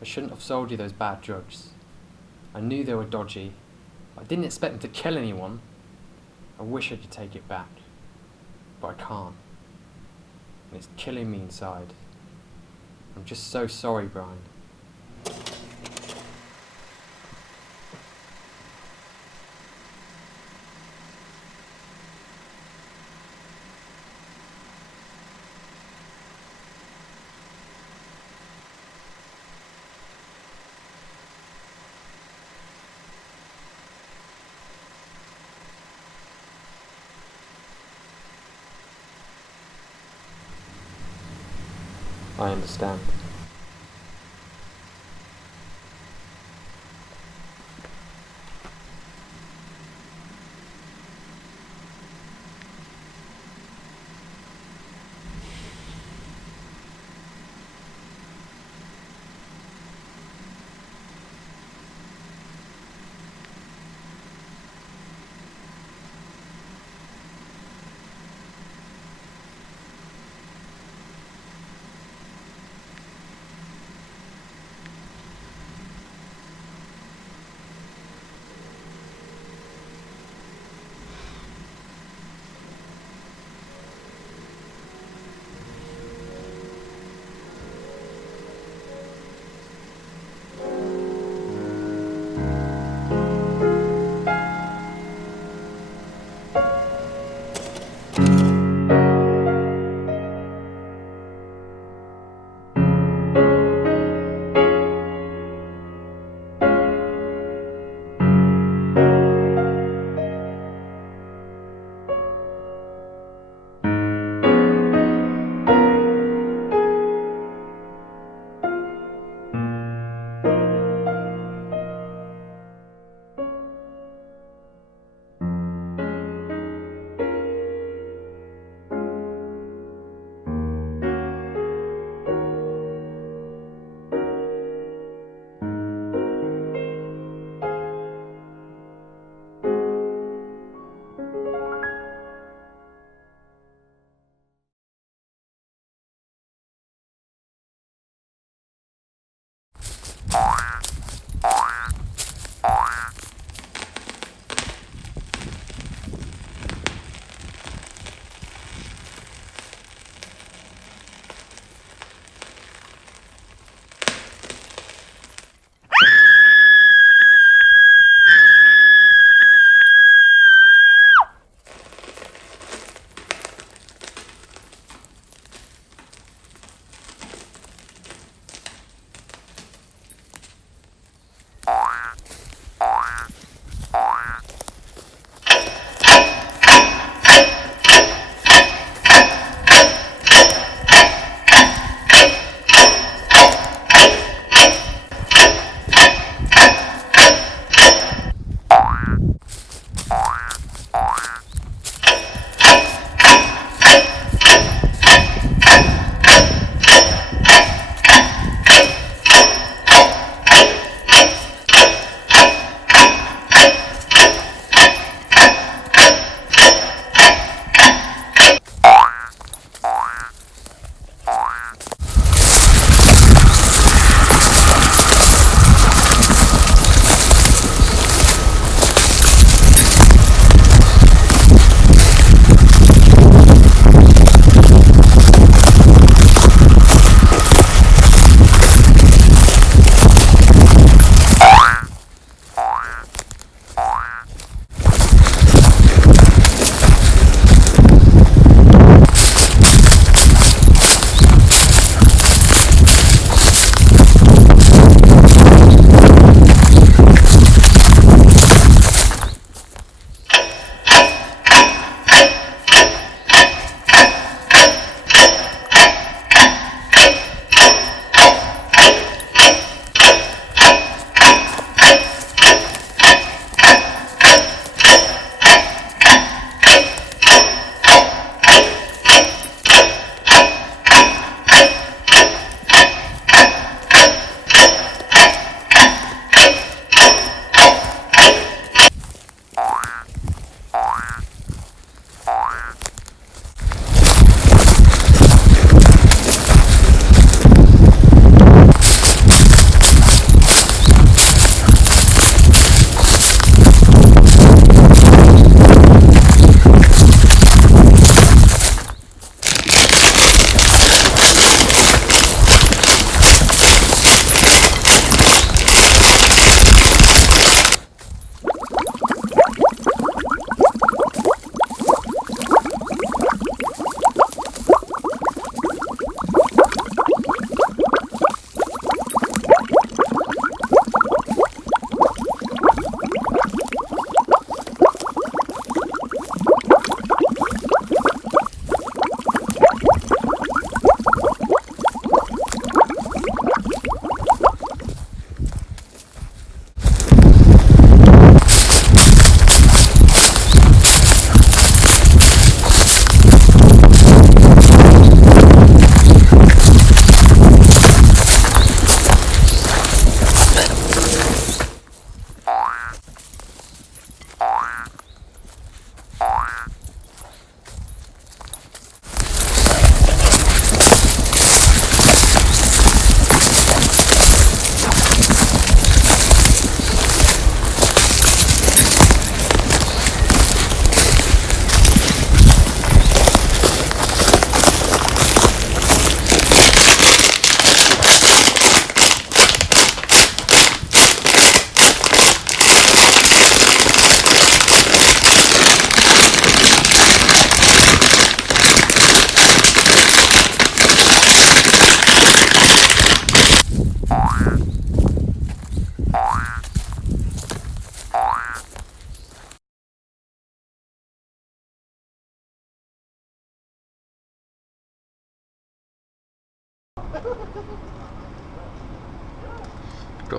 I shouldn't have sold you those bad drugs. I knew they were dodgy. I didn't expect them to kill anyone. I wish I could take it back, but I can't. And it's killing me inside. I'm just so sorry, Brian. I understand.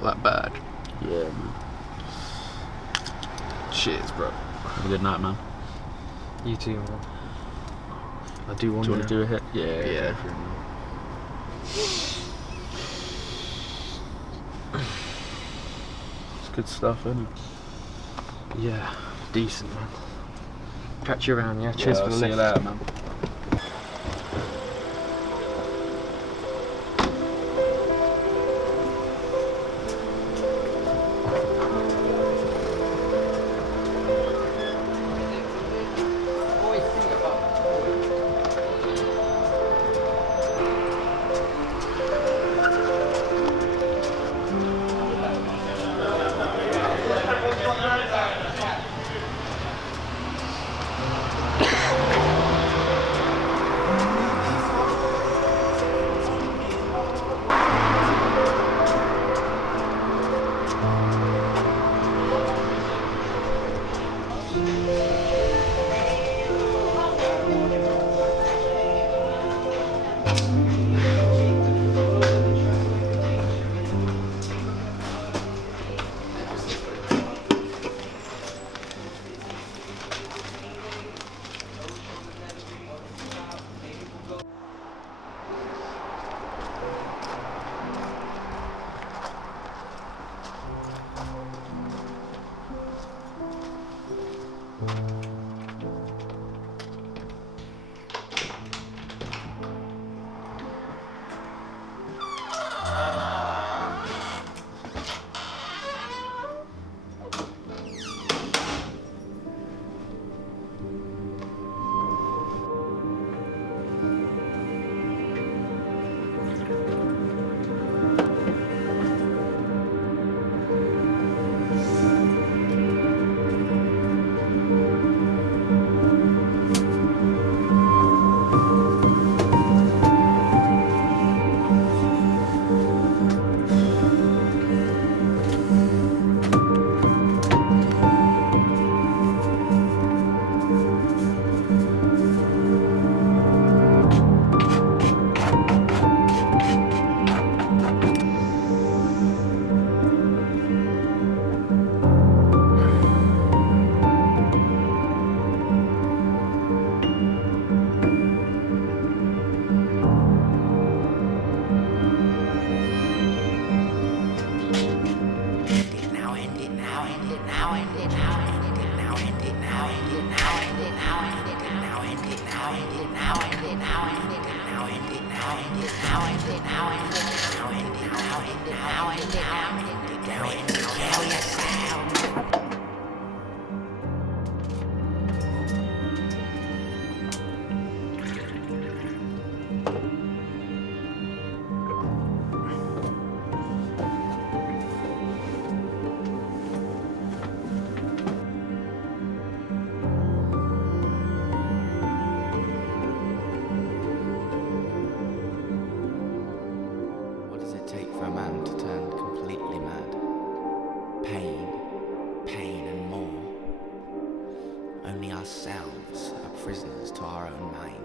that bad. Yeah, man. Cheers, bro. Have a good night, man. You too, man. I do want Do you want to do a hit? Yeah. Go for it, man. It's good stuff, isn't it? Yeah, decent, man. Catch you around, yeah? Cheers for I'll the see lift. you later, man. What does it take for a man to turn completely mad? Pain and more. Only ourselves are prisoners to our own mind.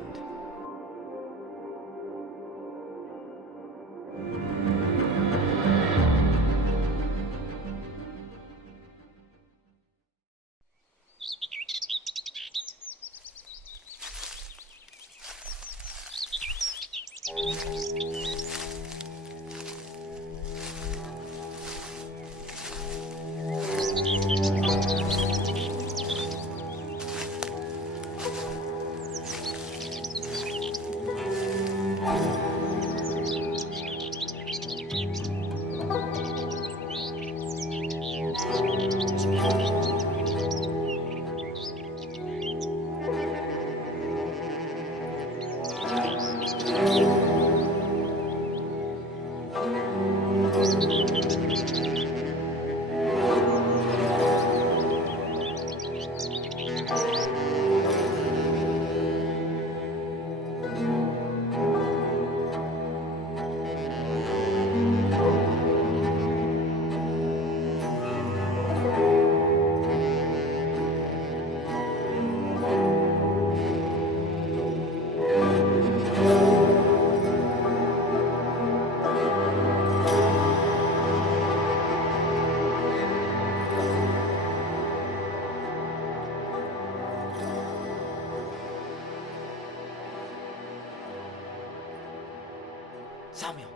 Samuel.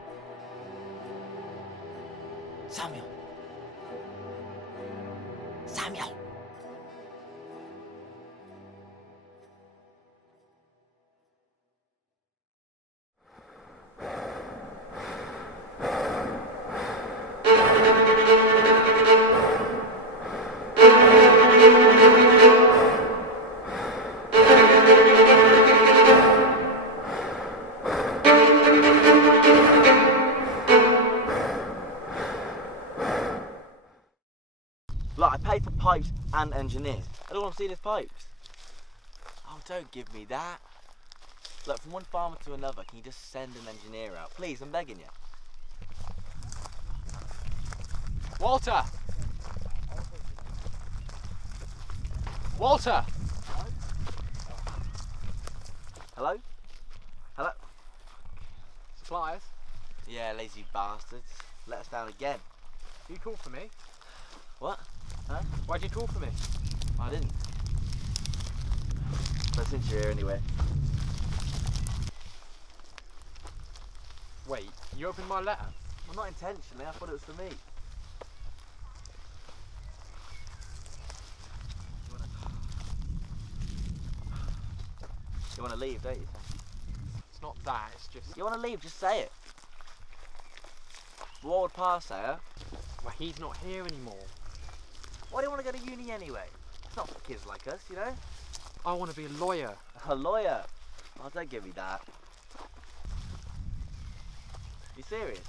Samuel. Samuel. Look, I paid for pipes and engineers. I don't want to see his pipes. Oh, don't give me that. Look, from one farmer to another, can you just send an engineer out? Please, I'm begging you. Walter! Walter! Hello? Hello? Suppliers? Yeah, lazy bastards. Let us down again. You called for me? What? Huh? Why'd you call for me? I didn't. But since you're here anyway. Wait, you opened my letter? Well, not intentionally. I thought it was for me. You want to leave, don't you, Sam? It's not that, it's just... You want to leave, just say it. What would Pa say, huh? Well, he's not here anymore. Why do you want to go to uni anyway? It's not for kids like us, you know? I want to be a lawyer. A lawyer? Oh, don't give me that. You serious?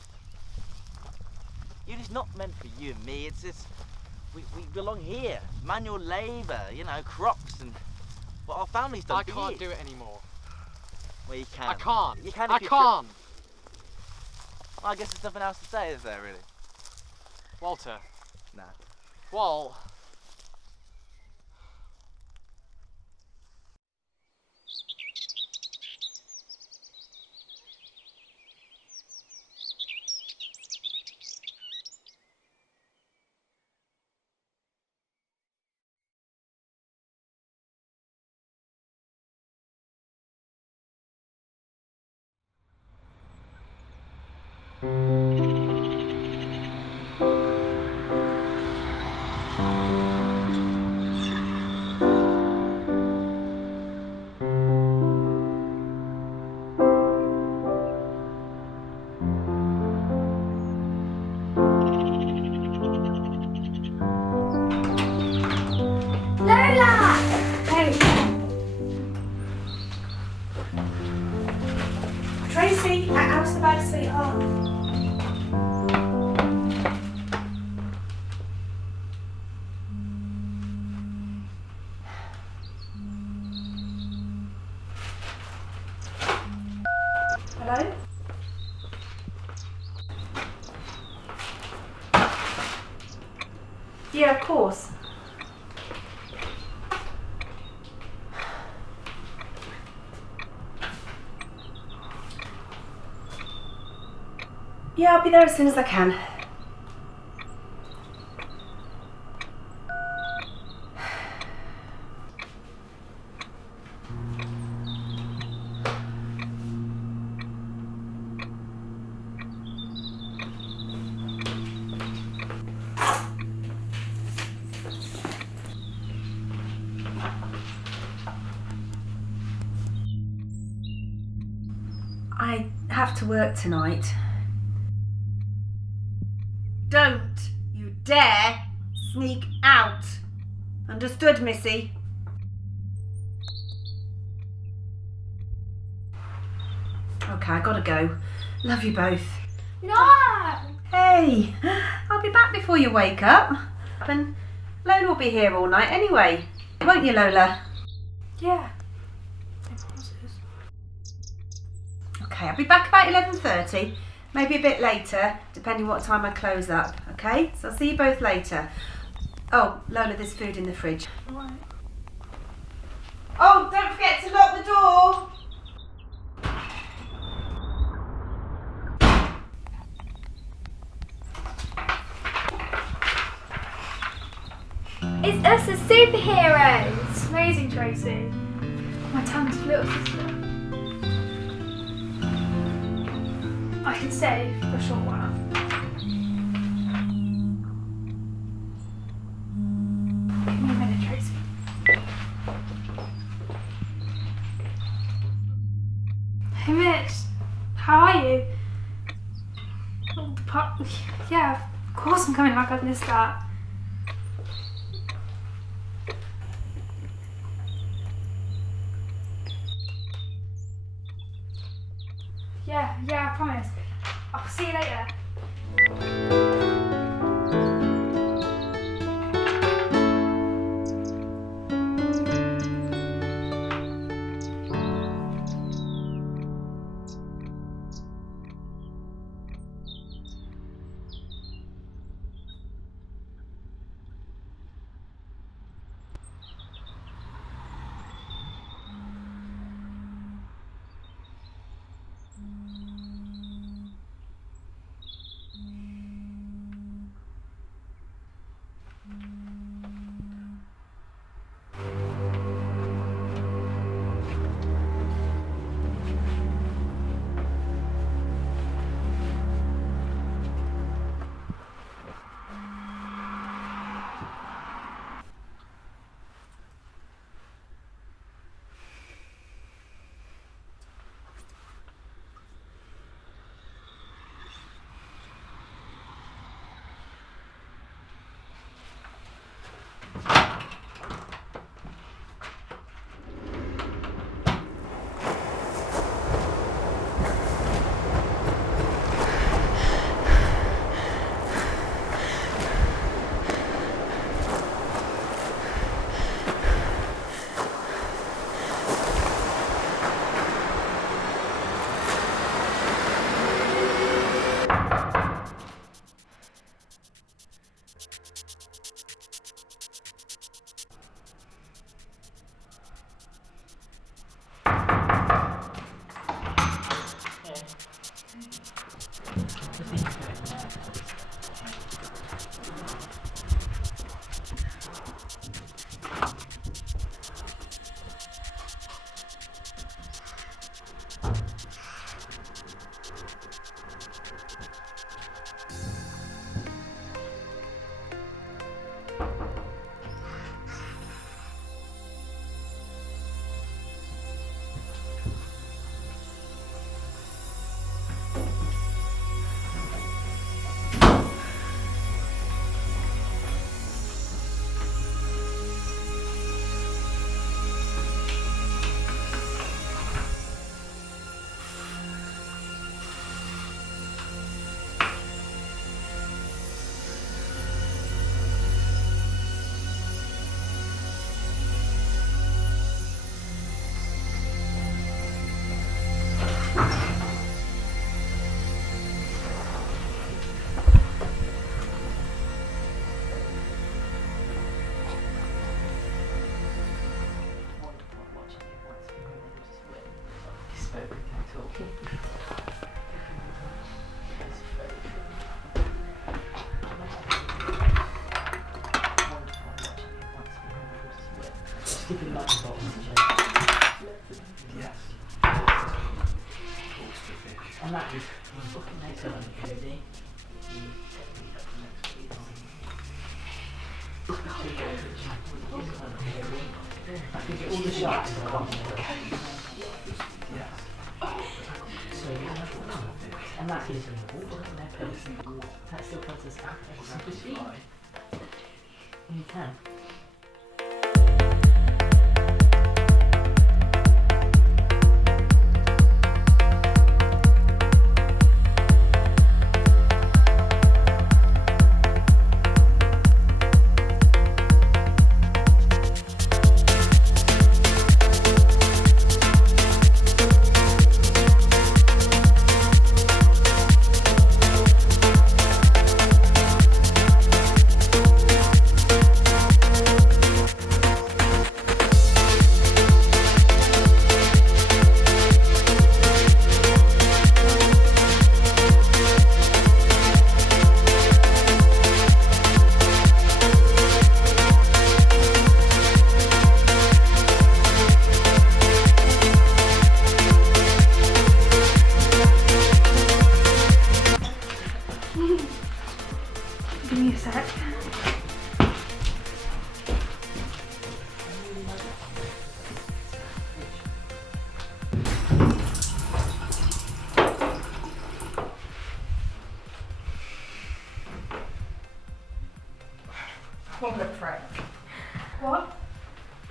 Uni's not meant for you and me. It's we belong here. Manual labour, you know, crops and what our family's done. I can't do it anymore. Well, you can. I can't. You can. I can't. Well, I guess there's nothing else to say, is there, really? Walter. Nah. Wal. Lola! Hey. Tracy, how's the bag, sweetheart? Hello? Yeah, of course. Yeah, I'll be there as soon as I can. I have to work tonight. Don't you dare sneak out. Understood, Missy? Okay, I gotta go. Love you both. No! Hey, I'll be back before you wake up. And Lola will be here all night anyway. Won't you, Lola? Yeah. Okay, I'll be back about 11:30. Maybe a bit later, depending what time I close up, okay? So I'll see you both later. Oh, Lola, there's food in the fridge. Alright. Oh, don't forget to lock the door! It's us as superheroes! Amazing, Tracy. My talented little sister. I can stay for a short while. Give me a minute, Tracy. Hey Mitch, how are you? Yeah, of course I'm coming back, I've missed that. Yeah, I promise. I'll see you later. And that is fucking excellent, Cody. I can get all the shots. And that is that still puts us at super speed. You can. Oh, the prick. What?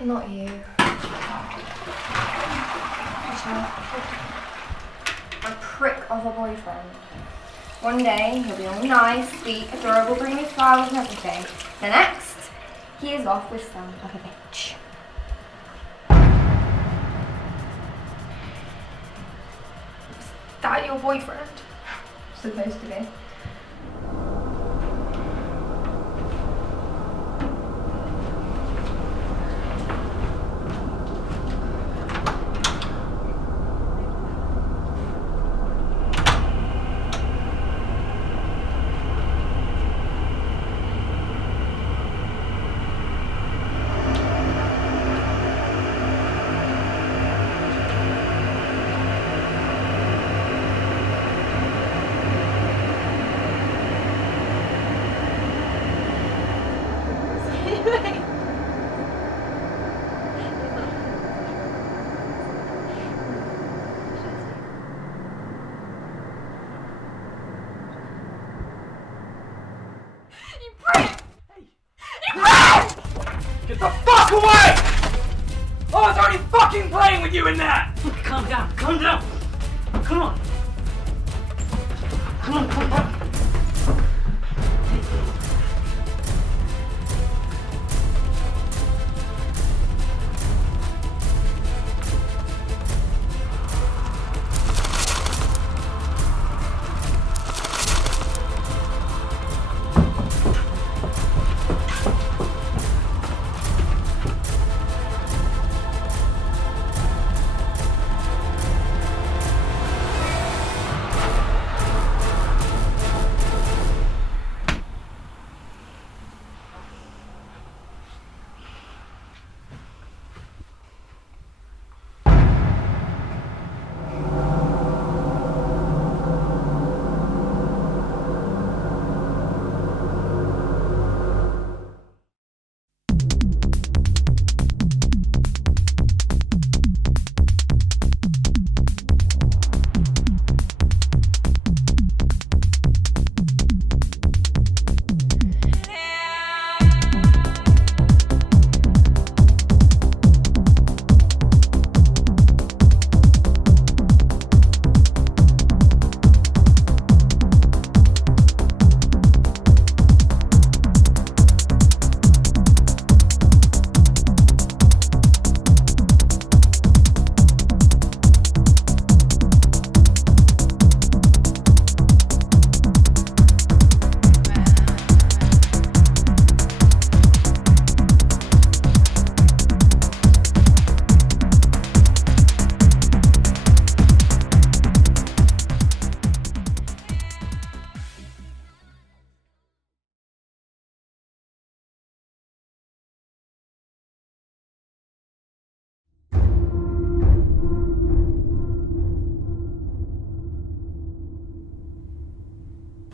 Not you. A prick of a boyfriend. One day, he'll be all nice, sweet, adorable, bring me flowers and everything. The next, he is off with some other bitch. Is that your boyfriend? Supposed to be. Get the fuck away! I was already fucking playing with you in that! Calm down, calm down! Come on! Come on, come on!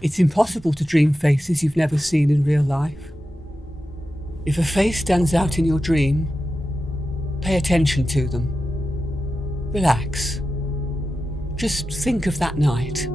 It's impossible to dream faces you've never seen in real life. If a face stands out in your dream, pay attention to them. Relax. Just think of that night.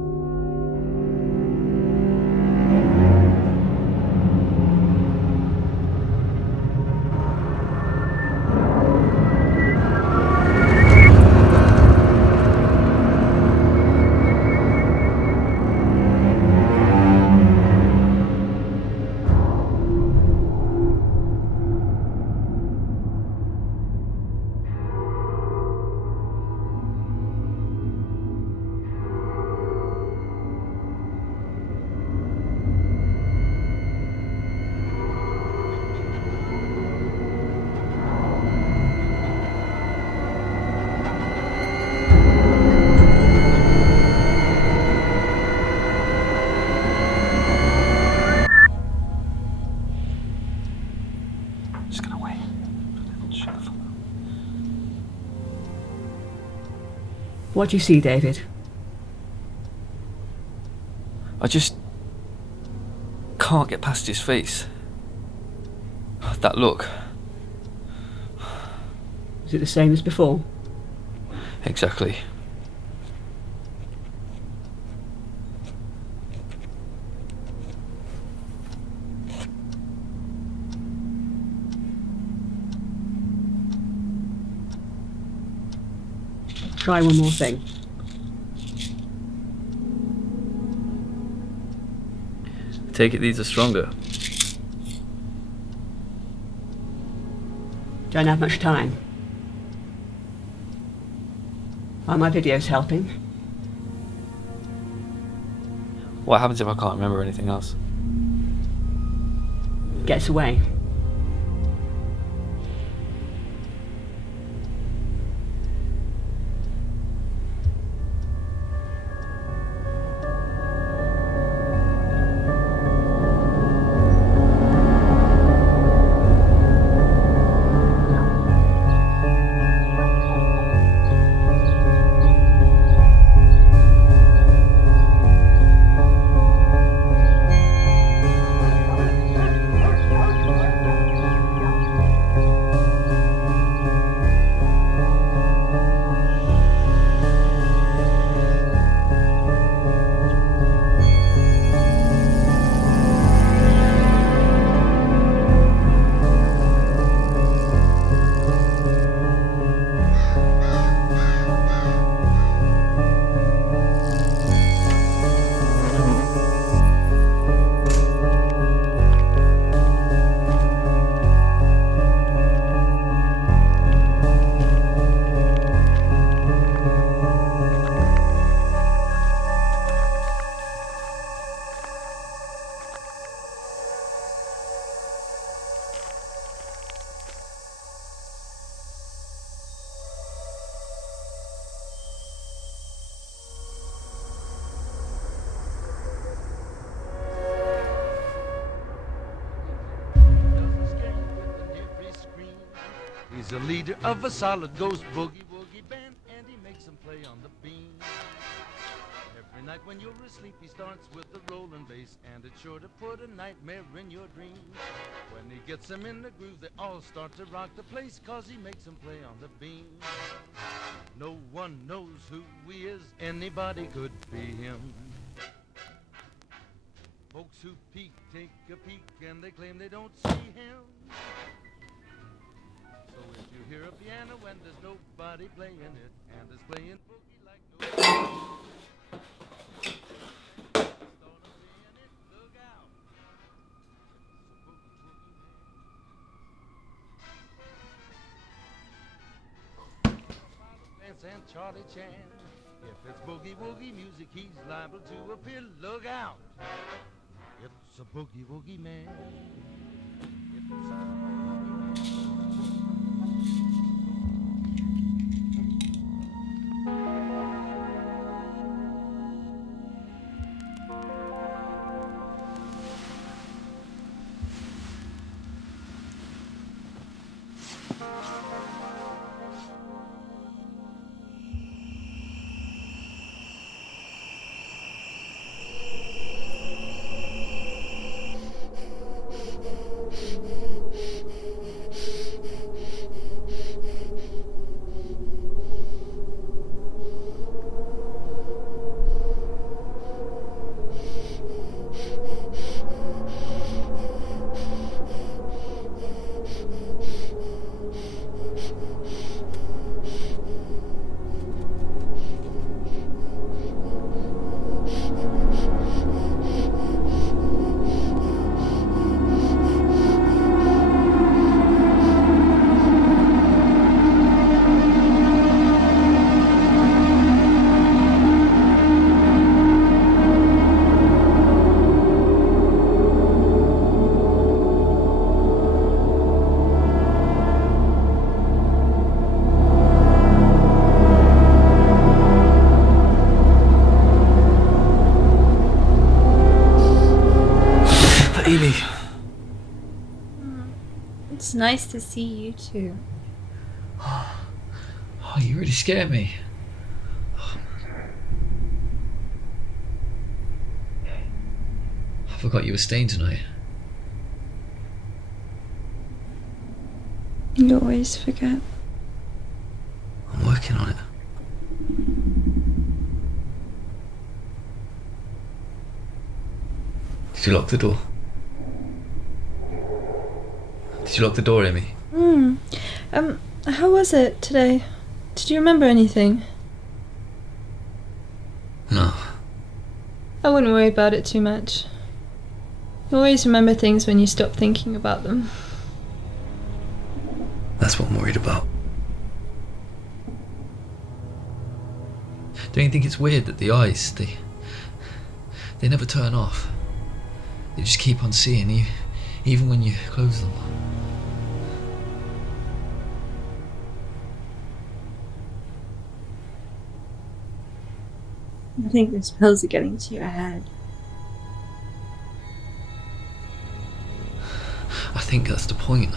What do you see, David? I just can't get past his face. That look. Is it the same as before? Exactly. Try one more thing. Take it these are stronger. Don't have much time. Are my videos helping? What happens if I can't remember anything else? Gets away. He's a leader of a solid ghost boogie woogie band, and he makes them play on the beam. Every night when you're asleep, he starts with the rolling bass, and it's sure to put a nightmare in your dreams. When he gets them in the groove, they all start to rock the place, 'cause he makes them play on the beam. No one knows who he is, anybody could be him. Folks who peek take a peek, and they claim they don't see him. So if you hear a piano and there's nobody playing it, and it's playing boogie like nobody, look out. Vance and Charlie Chan. If it's boogie woogie music, he's liable to appear. Look out. It's a boogie woogie man. Evie. It's nice to see you too. Oh, you really scared me. I forgot you were staying tonight. You always forget. I'm working on it. Did you lock the door? Did you lock the door, Amy? How was it today? Did you remember anything? I wouldn't worry about it too much. You always remember things when you stop thinking about them. That's what I'm worried about. Don't you think it's weird that the eyes, they never turn off? They just keep on seeing, even when you close them. I think those pills are getting to your head. I think that's the point.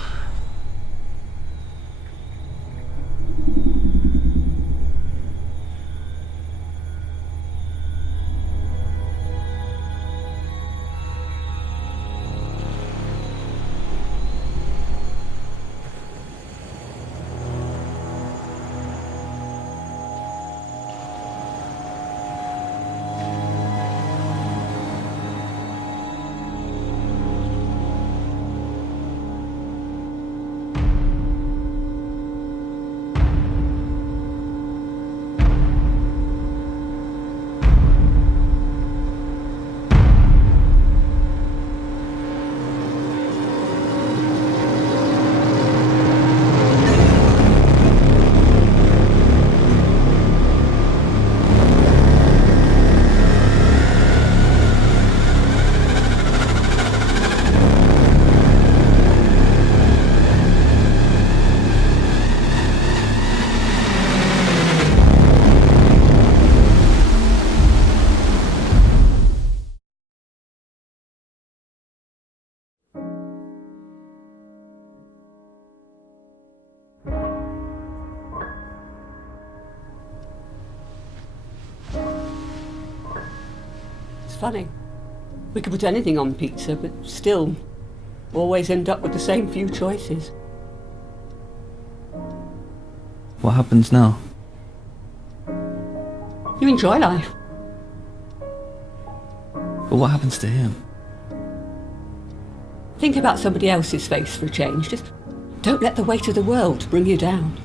It's funny. We could put anything on pizza, but still always end up with the same few choices. What happens now? You enjoy life. But what happens to him? Think about somebody else's face for a change. Just don't let the weight of the world bring you down.